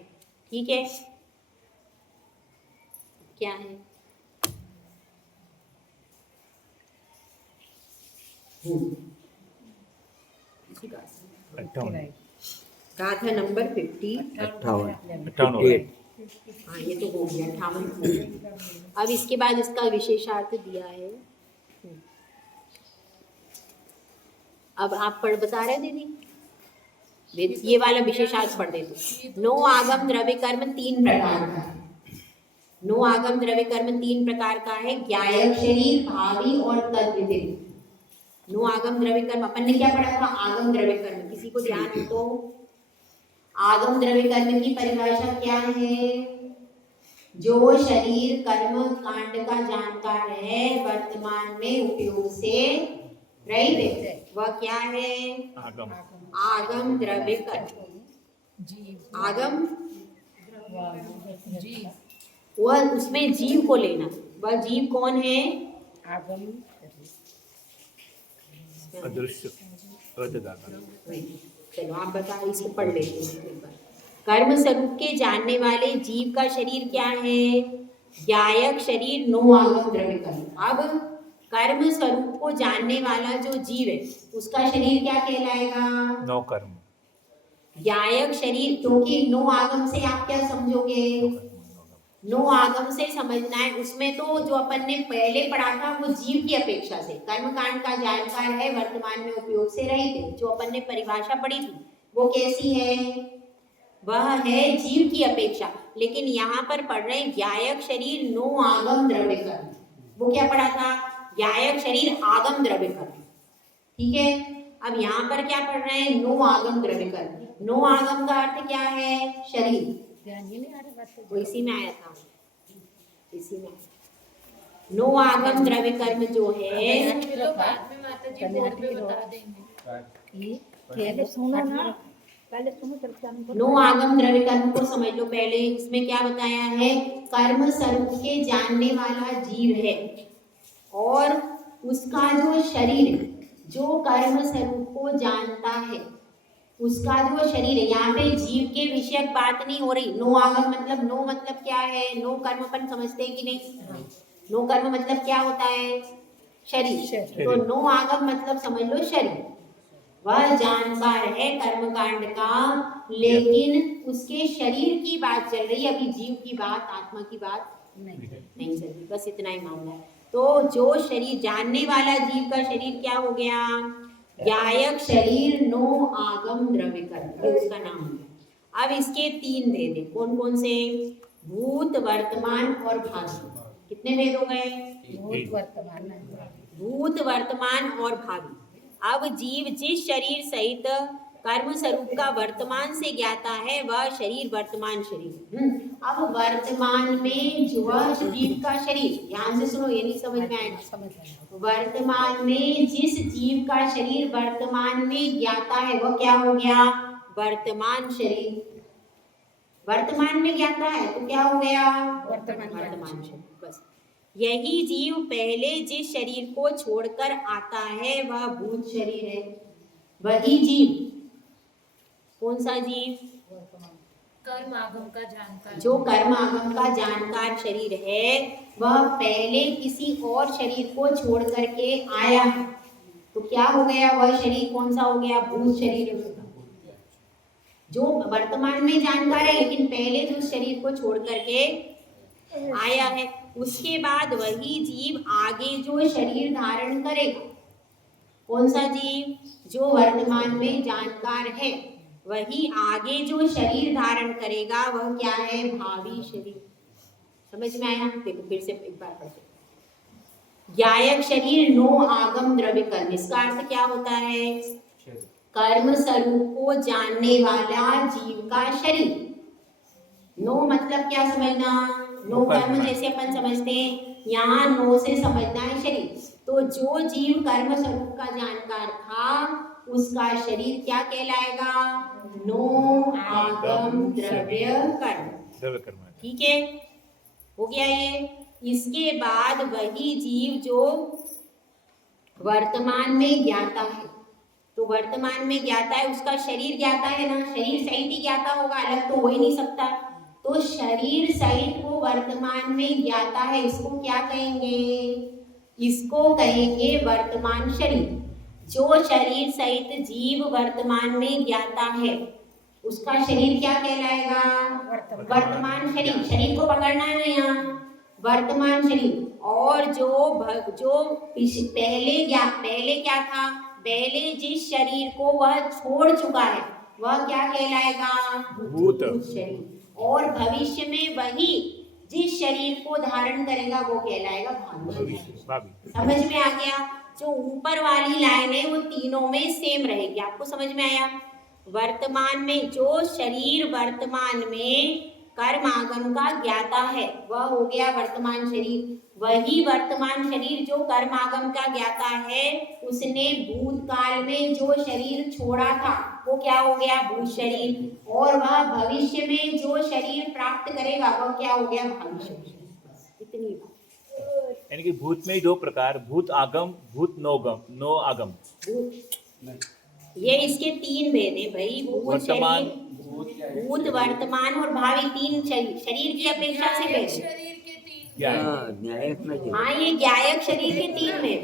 ठीक है, क्या है? गाथा नंबर 58 हाँ, ये तो हो गया 58। अब इसके बाद इसका विशेषार्थ दिया है। अब आप पढ़ बता रहे दीदी, ये वाला विशेषार्थ पढ़ दे तो। नो आगम द्रव्य कर्म 3 प्रकार का है। नो आगम द्रव्य कर्म 3 प्रकार का है, ज्ञायक शरीर, भावी और तद्व्यतिरिक्त। नो आगम द्रव्य कर्म अपन ने क्या पढ़ा था? आगम द्रव्य कर्म। किसी को ध्यान हो तो आगम द्रव्य कर्म की परिभाषा क्या है? जो शरीर कर्म कांड का जानकार है, वर्तमान में उपयोग से रहित है, वह क्या है? आगम। आगम द्रव्य कर्म। आगम वह, उसमें जीव को लेना। वह जीव कौन है? आगम अदृश्य, अजदाता। चलो आप बताओ, इसको पढ़ लेते हैं एक बार। कर्म स्वरूप के जानने वाले जीव का शरीर क्या है? ज्ञायक शरीर, नो आगम द्रव्य कर्म। अब कर्म स्वरूप को जानने वाला जो जीव है उसका शरीर क्या कहलाएगा? नौ कर्म। ज्ञायक शरीर, क्योंकि नो आगम से आप क्या समझोगे? नो आगम से समझना है, उसमें तो जो अपन ने पहले पढ़ा था वो जीव की अपेक्षा से कर्मकांड का जानकार है, वर्तमान में उपयोग से रहित है। जो अपन ने परिभाषा पढ़ी थी वो कैसी है? वह है जीव की अपेक्षा। लेकिन यहाँ पर पढ़ रहे हैं ज्ञायक शरीर, नो आगम द्रव्य कर्म। वो क्या पढ़ा था? ज्ञायक शरीर, आगम द्रव्य कर्म। ठीक है, अब यहाँ पर क्या पढ़ रहे हैं? नो आगम द्रव्य कर्म। नो आगम का अर्थ क्या है? शरीर। ध्यान ही नहीं आ रहा बात तो। वो इसी में आया था, इसी में। नो आगम द्रव्य कर्म जो है, तो बाद में माता जी बोर्ड पे बता देंगे। पहले सुनो ना, पहले सुनो चर्चा में। नो आगम द्रव्य कर्म को समझ लो पहले। इसमें क्या बताया है? कर्म स्वरूप के जानने वाला जीव है और उसका जो शरीर है, जो कर्म स्वरूप को जानता है उसका जो शरीर है। यहाँ पे जीव के विषयक बात नहीं हो रही। नो आगम मतलब, नो मतलब क्या है? नो कर्म अपन समझते हैं कि नहीं? नो कर्म मतलब क्या होता है? शरीर। तो नो आगम मतलब समझ लो शरीर। वह जानकार है कर्मकांड का, लेकिन उसके शरीर की बात चल रही है, अभी जीव की बात, आत्मा की बात नहीं चल रही। बस इतना ही मामला है। तो जो शरीर जानने वाला जीव का शरीर क्या हो गया? ज्ञायक शरीर, नो आगम द्रव्य कर्म, ये उसका नाम हो गया। अब इसके 3 भेद है। कौन कौन से? भूत, वर्तमान और भावी। कितने भेद हो गए? भूत, वर्तमान, भूत, वर्तमान और भावी। अब जीव जिस शरीर सहित कर्म स्वरूप का वर्तमान से ज्ञाता है वह शरीर वर्तमान शरीर। अब वर्तमान में जो जीव का शरीर, ध्यान से सुनो, ये नहीं समझ में आएगा। समझ आया। वर्तमान में जिस जीव का शरीर वर्तमान में ज्ञाता है वह क्या हो गया? वर्तमान शरीर। वर्तमान में ज्ञाता है तो क्या हो गया? वर्तमान शरीर। बस यही जीव पहले जिस शरीर को छोड़कर आता है वह भूत शरीर है। वही जीव, कौन सा जीव? कर्म आगम का जानकार। जो कर्म आगम का जानकार शरीर है वह पहले किसी और शरीर को छोड़ करके आया है तो क्या हो गया? वह शरीर कौन सा हो गया? भूत शरीर। जो वर्तमान में जानकार है लेकिन पहले जो शरीर को छोड़ करके आया है, उसके बाद वही जीव आगे जो शरीर धारण करेगा। कौन सा जीव? जो वर्तमान में जानकार है, वही आगे जो शरीर धारण करेगा वह क्या है? भावी शरीर। समझ में आया? देखो फिर से एक बार पढ़ते। ज्ञायक शरीर नो आगम द्रव्य कर्म, इसका अर्थ क्या होता है? कर्म स्वरूप को जानने वाला जीव का शरीर। नो मतलब क्या समझना? नो कर्म जैसे अपन समझते हैं, यहाँ नो से समझना है शरीर। तो जो जीव कर्म स्वरूप का जानकार था उसका शरीर क्या कहलाएगा? नो आगम द्रव्य कर्म। ठीक है, हो गया ये। इसके बाद वही जीव जो वर्तमान में ज्ञाता है, तो वर्तमान में ज्ञाता है, उसका शरीर ज्ञाता है ना, शरीर सहित ही ज्ञाता होगा, अलग तो हो ही नहीं सकता। तो शरीर सहित वो वर्तमान में ज्ञाता है, इसको क्या कहेंगे? इसको कहेंगे वर्तमान शरीर। जो शरीर सहित जीव वर्तमान में ज्ञाता है उसका शरीर क्या कहलाएगा? वर्तमान शरीर। शरीर को पकड़ना है ना यहाँ, वर्तमान शरीर। और जो पहले क्या था? पहले जिस शरीर को वह छोड़ चुका है वह क्या कहलाएगा? भूत शरीर। और भविष्य में वही जिस शरीर को धारण करेगा वो कहलाएगा भावी। समझ में आ गया? जो ऊपर वाली लाइन है वो तीनों में सेम रहेगी। आपको समझ में आया? वर्तमान में जो शरीर वर्तमान में कर्म आगम का ज्ञाता है वह हो गया वर्तमान शरीर। वही वर्तमान शरीर जो कर्म आगम का ज्ञाता है उसने भूतकाल में जो शरीर छोड़ा था वो क्या हो गया? भूत शरीर। और वह भविष्य में जो शरीर प्राप्त करेगा वह क्या हो गया? भावी शरीर। इतनी बात। यानी कि भूत में दो प्रकार, भूत आगम, भूत नो आगम। ये इसके तीन भेद है भाई। भूत शरीर, भूत वर्तमान और भावी, तीन शरीर। शरीर की अपेक्षा से भेद है। शरीर के तीन हाँ, ये ज्ञायक शरीर के तीन भेद।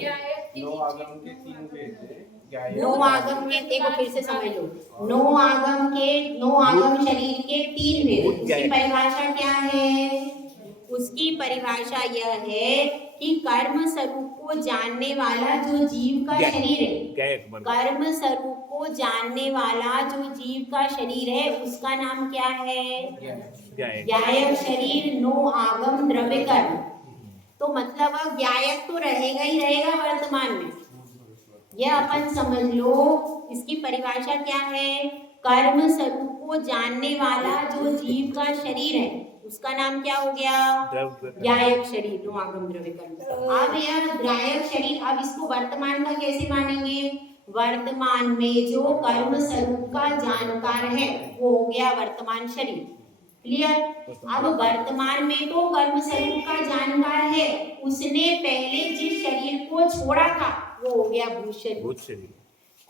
नो आगम के तीन भेद है। नो आगम के, देखो फिर से समझ लो, नो आगम शरीर के तीन भेद। उसकी परिभाषा क्या है? उसकी परिभाषा यह है कि कर्म स्वरूप को जानने वाला जो जीव का शरीर है, कर्म स्वरूप को जानने वाला जो जीव का शरीर है उसका नाम क्या है? ज्ञायक शरीर नो आगम द्रव्य कर्म। तो मतलब अब ज्ञायक तो रहेगा ही रहेगा वर्तमान में, यह अपन समझ लो। इसकी परिभाषा क्या है? कर्म स्वरूप को जानने वाला जो जीव का शरीर है उसका नाम क्या हो गया? ज्ञायक शरीर नो आगम द्रव्य कर्म। अब यह ज्ञायक शरीर, अब इसको वर्तमान का कैसे मानेंगे? वर्तमान में जो कर्म स्वरूप का जानकार है वो हो गया वर्तमान शरीर। क्लियर? अब वर्तमान में तो कर्म स्वरूप का जानकार है, उसने पहले जिस शरीर को छोड़ा था वो हो गया भूत शरीर।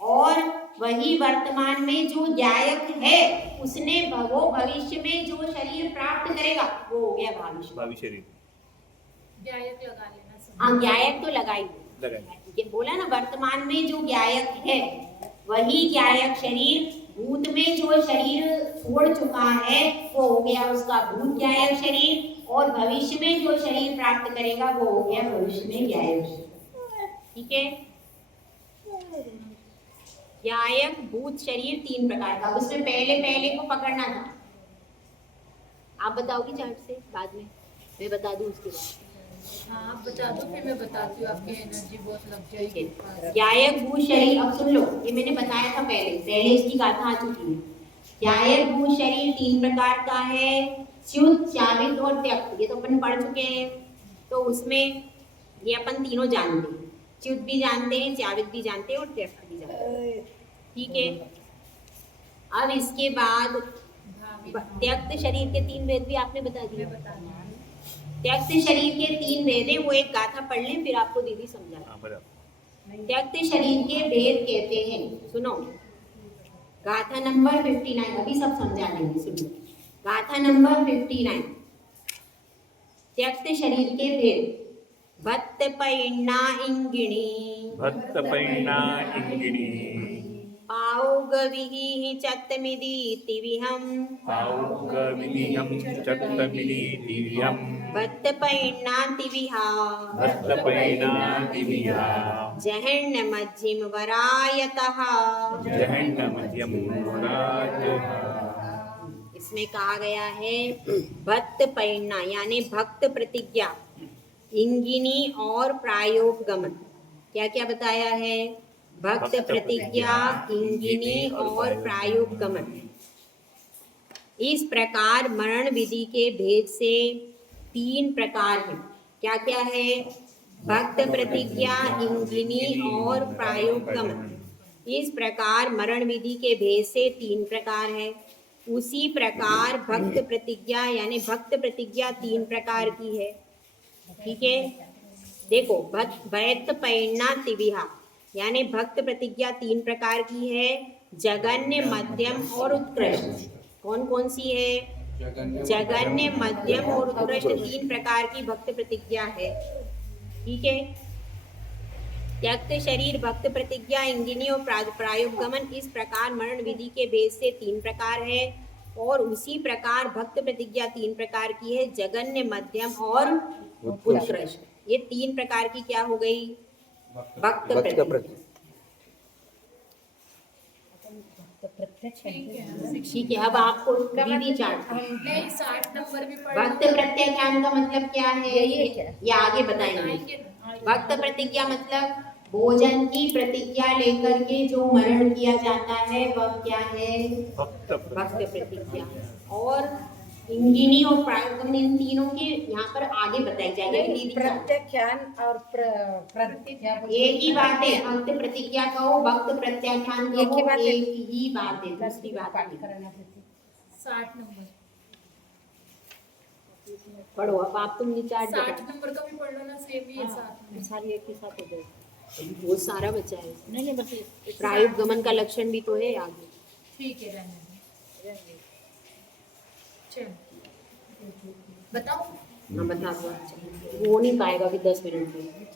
और वही वर्तमान में जो ज्ञायक है उसने वो भविष्य में जो शरीर प्राप्त करेगा वो हो गया भावी शरीर। ज्ञायक लगा लेना। हाँ, ज्ञायक तो लगाई बोला ना, वर्तमान में जो ज्ञायक है वही ज्ञायक शरीर भूत में जो शरीर छोड़ चुका है वो हो गया उसका भूत ज्ञायक शरीर। और भविष्य में जो शरीर प्राप्त करेगा वो हो गया भविष्य में ज्ञायक शरीर। ठीक है? ज्ञायक भूत शरीर तीन प्रकार का। उसमें पहले को पकड़ना था। आप बताओगी चार्ट से, बाद में मैं बता दूं उसके बाद। हाँ, आप बता दो फिर मैं बताती हूँ। आपकी एनर्जी बहुत लग जाएगी। ज्ञायक भूत शरीर, अब सुन लो, ये मैंने बताया था पहले इसकी गाथा आ चुकी है। ज्ञायक भूत शरीर तीन प्रकार का है, च्युत, चावित और त्यक्त। ये तो अपन पढ़ चुके हैं, तो उसमें ये अपन तीनों जानते हैं। च्युत भी जानते हैं, चावित भी जानते हैं और त्यक्त भी जानते हैं। ठीक है? अब इसके बाद त्यक्त शरीर के तीन भेद भी आपने बता दिए। त्यक्त शरीर के तीन भेद हैं, वो एक गाथा पढ़ लें फिर आपको दीदी समझा। त्यक्त शरीर के भेद कहते हैं, सुनो गाथा नंबर 59, अभी सब समझा देंगे। सुनो गाथा नंबर 59, त्यक्त शरीर के भेद। भत्त पैण्णा इंगिणी, पाउगविः चत्तमिदीति विहम् पाउगविधियं चत्तमिति दिव्यं भत्तपैण्णाति विहा भक्तपैनादिविहा जहन्नमध्यम वरायतः। जहन्नमध्यं मुराजः। इसमें कहा गया है भक्त पैणा यानी भक्त प्रतिज्ञा, इंगिनी और प्रायोग गमन। क्या क्या बताया है? भक्त प्रतिज्ञा, इंगिनी और प्रायोग गमन। इस प्रकार मरण विधि के भेद से 3 प्रकार हैं। क्या क्या है? भक्त प्रतिज्ञा, इंगिनी और प्रायोग गमन। इस प्रकार मरण विधि के भेद से 3 प्रकार है। उसी प्रकार भक्त प्रतिज्ञा यानी भक्त प्रतिज्ञा 3 प्रकार की है। ठीक है, देखो भक्त पैणा तिविहा यानी भक्त प्रतिज्ञा 3 प्रकार की है, जगन्य, मध्यम और उत्कृष्ट। कौन कौन सी है? जगन्य, मध्यम और उत्कृष्ट 3 प्रकार की भक्त प्रतिज्ञा है। ठीक है, त्यक्त शरीर भक्त प्रतिज्ञा, इंगिनी और प्रायोग गमन। इस प्रकार मरण विधि के भेद से 3 प्रकार है और उसी प्रकार भक्त प्रतिज्ञा 3 प्रकार की है, जगन्य, मध्यम और उत्कृष्ट। ये 3 प्रकार की क्या हो गई? भक्त प्रतिज्ञा। ठीक है, अब आपको दीदी चार्ट नहीं 60 नंबर भी पढ़ भक्त प्रत्याख्यान का मतलब क्या है? ये आगे बताएंगे। भक्त प्रतिज्ञा मतलब भोजन की प्रतिज्ञा लेकर के जो मरण किया जाता है वह क्या है? भक्त भक्त प्रतिज्ञा। और इंगिनी और प्रायोगम इन तीनों के यहाँ पर आगे बताई जाएगी। प्रत्याख्यान और प्रतिज्ञा एक ही बात है, भक्त प्रतिज्ञा कहो, भक्त प्रत्याख्यान कहो, एक ही बात है। एक ही बात है, दूसरी बात नहीं। 60 नंबर पढ़ो अब आप, तुम निचार 60 नंबर का भी पढ़ लो ना, सेम ही है साथ में। सारी एक ही साथ हो गई। वो सारा बचा है। नहीं नहीं बस ये- प्रायोग गमन का लक्षण भी तो है आगे। ठीक है, रहने दो। चलो बताओ, हाँ बता दो। वो नहीं पाएगा कि 10 मिनट में।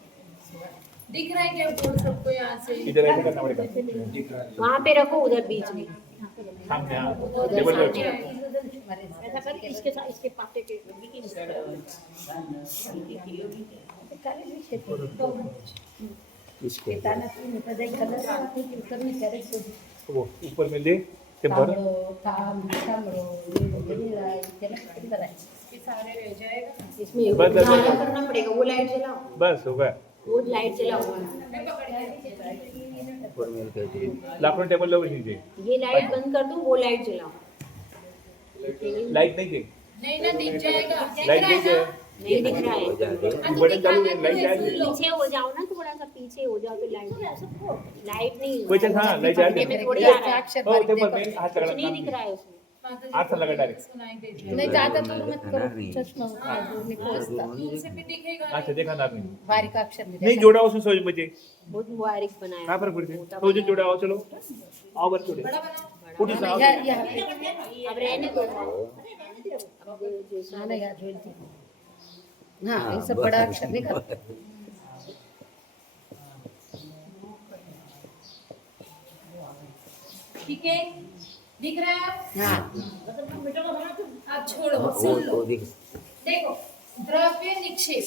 दिख रहा है क्या बोर्ड सबको यहाँ से? इधर ऐसे करना पड़ेगा। वहाँ पे रखो, उधर बीच में। सामने हाँ, उधर टेबल पे सामने रखो। रखो। ऐसा कर, इसके साथ इसके पाटे के इसको वो ऊपर में ले के भर। ये सारे रह जाएगा ना। इसमें बस, बस, उजाला बस। करना पड़ेगा। वो लाइट जलाओ, बस हो गया। वो लाइट जलाओ। मैं पकड़ के ऊपर में कहते लाखों टेबल लोग नीचे। ये लाइट बंद कर दो, वो लाइट जलाओ। लाइट नहीं दे, नहीं ना, दिख जाएगा। दिख लाइट रहा है दे ना? नहीं दिख रहा है। हो जाएगा। हाँ, तो बटन चालू है, दिखाना लाइट तो है, जाएगी। सुन लो। पीछे हो जाओ ना, थोड़ा सा पीछे हो जाओ तो लाइट लाइट नहीं। कोई चल हाँ लाइट पढ़ने जाएगी। में थोड़ी आ रहा है, अक्षर ओ बारीक टेबल देखो। में हाथ कुछ लगा नहीं दिख रहा है उसमें। माता जी हाथ से लगा डायरेक्ट। सुनाई दे दिया। नहीं ज्यादा दूर मत करो, करना नहीं। चश्मा हाँ, नहीं पहुंचता। दूर से भी दिखेगा अच्छा नहीं। देखा ना आपने, बारीक अक्षर में नहीं जोड़ा उसमें सोच मुझे बहुत बारीक बनाया। कहाँ पर पड़ते सोच जोड़ा आओ, चलो आओ बर जोड़े बड़ा बना। उठी सा आओ। अब रहने दो। हाँ ये सब बड़ा अक्षर देखा। ठीक है, दिख रहा है अब? हाँ अब छोड़ो, सुन लो। वो दिख देखो, द्रव्य निक्षेप,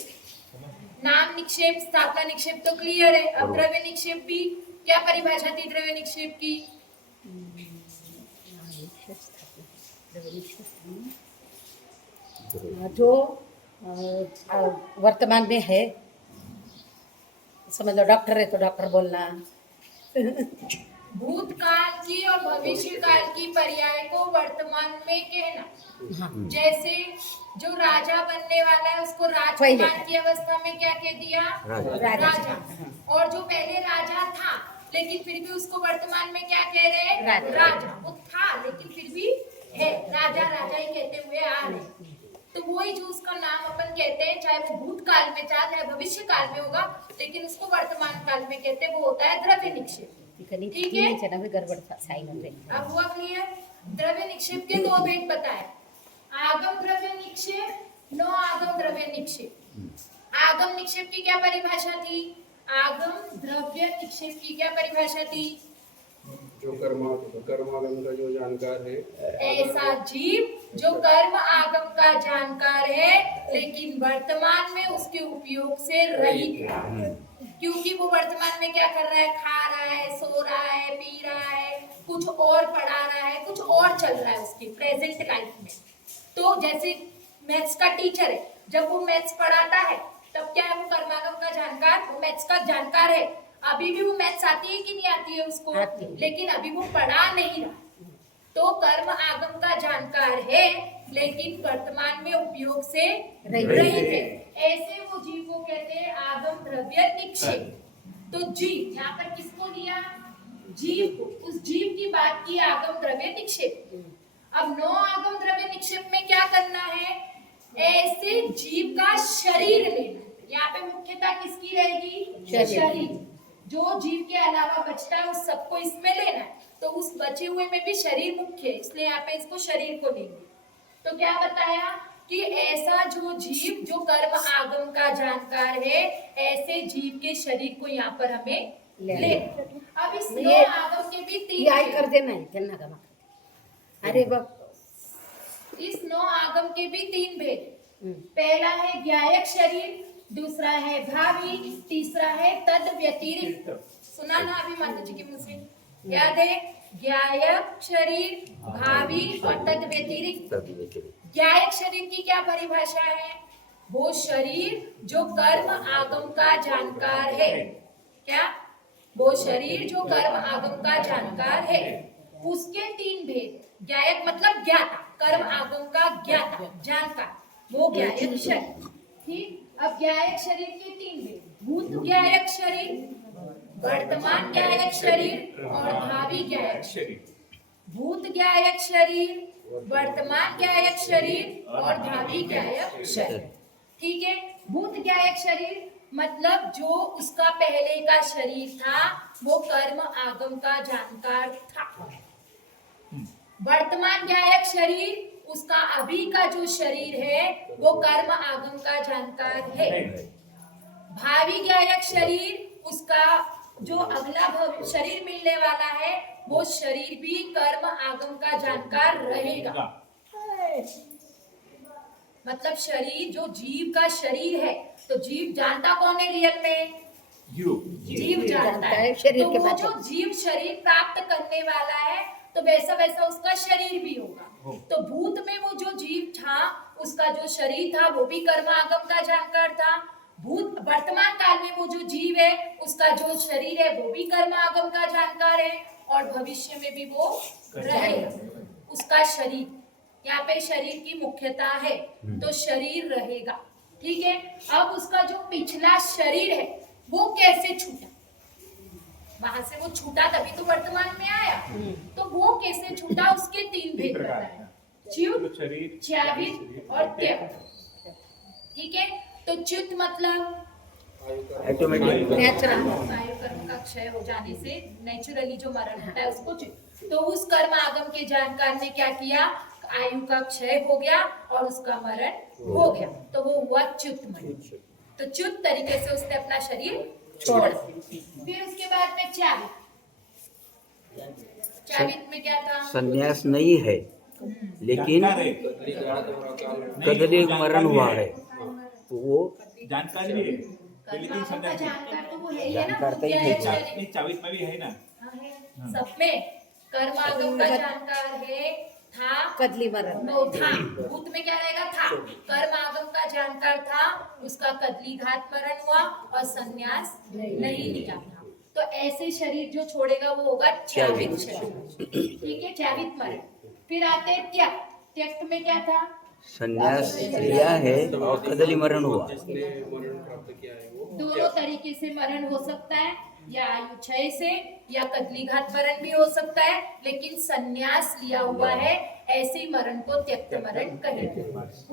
नाम निक्षेप, स्थापना निक्षेप तो क्लियर है। अब द्रव्य निक्षेप की क्या परिभाषा थी? द्रव्य निक्षेप की जो वर्तमान में है, समझ लो डॉक्टर है तो डॉक्टर बोलना, भूतकाल की और भविष्य काल की पर्याय को वर्तमान में कहना। जैसे जो राजा बनने वाला है उसको राजकुमार की अवस्था में क्या कह दिया? राजा। और जो पहले राजा था लेकिन फिर भी उसको वर्तमान में क्या कह रहे हैं? राजा। वो था लेकिन फिर भी है, राजा राजा ही कहते हुए आ रहे। तो वही जो उसका नाम अपन कहते हैं, चाहे वो भूतकाल में था चाहे भविष्य काल में होगा, लेकिन उसको वर्तमान काल में कहते हैं, वो होता है द्रव्य निक्षेप। ठीक है, गड़बड़ था साइन होते। अब हुआ क्लियर? द्रव्य निक्षेप के 2 भेद बताए, आगम द्रव्य निक्षेप, नो आगम द्रव्य निक्षेप। आगम निक्षेप की क्या परिभाषा थी? आगम द्रव्य निक्षेप की क्या परिभाषा थी? जो कर्मागम का जो जानकार है, ऐसा जीव जो कर्म आगम का जानकार है लेकिन वर्तमान में उसके उपयोग से रहित है, क्योंकि वो वर्तमान में क्या कर रहा है, खा रहा है, सो रहा है, पी रहा है, कुछ और पढ़ा रहा है, कुछ और चल रहा है उसकी प्रेजेंट लाइफ में। तो जैसे मैथ्स का टीचर है, जब वो मैथ्स पढ़ाता है तब क्या है, वो कर्मागम का जानकार, वो मैथ्स का जानकार है। अभी भी वो मैथ्स आती है कि नहीं आती है उसको, लेकिन अभी वो पढ़ा नहीं रहा, तो कर्म आगम का जानकार है लेकिन वर्तमान में उपयोग से रहित है। ऐसे वो जीव को कहते हैं आगम द्रव्य निक्षेप। तो जीव यहाँ पर किसको लिया, जीव को, उस जीव की बात की आगम द्रव्य निक्षेप। अब 9 आगम द्रव्य निक्षेप में क्या करना है, ऐसे जीव का शरीर लेना। यहाँ पे मुख्यता किसकी रहेगी, शरीर। जो जीव के अलावा बचता है उस सबको इसमें लेना है, तो उस बचे हुए में भी शरीर मुख्य है, इसलिए यहाँ पे इसको शरीर को लेंगे। तो क्या बताया कि ऐसा जो जीव जो कर्म आगम का जानकार है, ऐसे जीव के शरीर को यहाँ पर हमें ले। अब इस 9 आगम के भी 3 आई कर देना है करना का, अरे बाप, इस 9 आगम के भी 3 भेद। पहला है ज्ञायक शरीर, दूसरा है भावी, तीसरा है तद व्यतिरिक्त। सुना ना अभी माता जी के मुंह से, याद है, ज्ञायक शरीर, भावी और तद व्यतिरिक्त। ज्ञायक शरीर की क्या परिभाषा है, वो शरीर जो कर्म आगम का जानकार है। क्या, वो शरीर जो कर्म आगम का जानकार है, उसके 3 भेद। ज्ञायक मतलब ज्ञाता, कर्म आगम का ज्ञाता, जानकार, वो ज्ञायक शरीर। ठीक, अब ज्ञायक शरीर के 3 भेद, भूत ज्ञायक शरीर, वर्तमान ज्ञायक शरीर और भावी ज्ञायक शरीर। भूत ज्ञायक शरीर, वर्तमान ज्ञायक शरीर और भावी ज्ञायक शरीर। ठीक है, भूत ज्ञायक शरीर मतलब जो उसका पहले का शरीर था वो कर्म आगम का जानकार था। वर्तमान ज्ञायक शरीर, उसका अभी का जो शरीर है वो कर्म आगम का जानकार है। भावी ज्ञायक शरीर, उसका जो अगला शरीर मिलने वाला है वो शरीर भी कर्म आगम का जानकार रहेगा। मतलब शरीर जो जीव का शरीर है, तो जीव जानता कौन है रियल में, जीव जानता है। तो वो जो जीव शरीर प्राप्त करने वाला है तो वैसा वैसा उसका शरीर भी होगा। तो भूत में वो जो जीव था उसका जो शरीर था वो भी कर्म आगम का जानकार था। भूत वर्तमान काल में वो जो जीव है उसका जो शरीर है वो भी कर्म आगम का जानकार है, और भविष्य में भी वो रहेगा। उसका शरीर, यहाँ पे शरीर की मुख्यता है, तो शरीर रहेगा। ठीक है, अब उसका जो पिछला शरीर है वो कैसे छूटा, वहां से वो छूटा तभी तो वर्तमान में आया, तो वो कैसे छूटा उसके 3 भेद बताए, च्युत, च्यावित और त्यक्त। ठीक है, तो च्युत मतलब नेचुरल, वायु कर्म का क्षय हो जाने से नेचुरली जो मरण होता है उसको च्युत। तो उस कर्म आगम के जानकार ने क्या किया, आयु का क्षय हो गया और उसका मरण हो गया, तो वो हुआ च्युत मरण। तो च्युत तरीके से उसने अपना शरीर छोड़ा। फिर उसके बाद में च्यावित। च्यावित में क्या था, संन्यास नहीं है लेकिन कदली मरण हुआ है, तो वो जानकारी भी है, लेकिन संन्यास जानकार तो वो है ही है ना, जानकार तो ही है। चावित में भी है ना, सब में कर्म आगम का जानकार है, था, कदली मरण नो था। भूत में क्या रहेगा, था। कर्म आगम का जानकार था, उसका कदली घात मरण हुआ और संन्यास नहीं लिया था। तो ऐसे शरीर जो छोड़ेगा वो होगा च्यावित शरीर। ठीक है, च्यावित मरण। फिर आते हैं त्यक्त। त्यक्त में क्या था, संन्यास लिया है और कदली मरण हुआ। मरण प्राप्त किया है वो दोनों तरीके से मरण हो सकता है, या आयु क्षय से या कदली घात मरण भी हो सकता है, लेकिन संन्यास लिया हुआ है ऐसे मरण को त्यक्त मरण कहेंगे।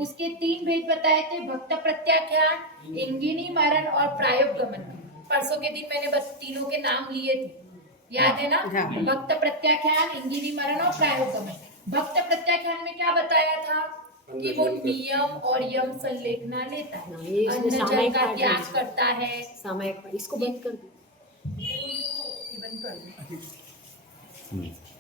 उसके 3 भेद बताए थे, भक्त प्रत्याख्यान, इंगिनी मरण और प्रायोगमन। परसों के दिन मैंने बस तीनों के नाम लिए थे, याद है ना, भक्त प्रत्याख्यान, इंगिनी मरण और प्रायोगमन। भक्त प्रत्याख्यान में क्या बताया था कि वो नियम और यम संलेखना लेता है, अन्न जल का त्याग करता है। सामयिक, इसको बंद कर दो। ये बंद कर दो। हम्म।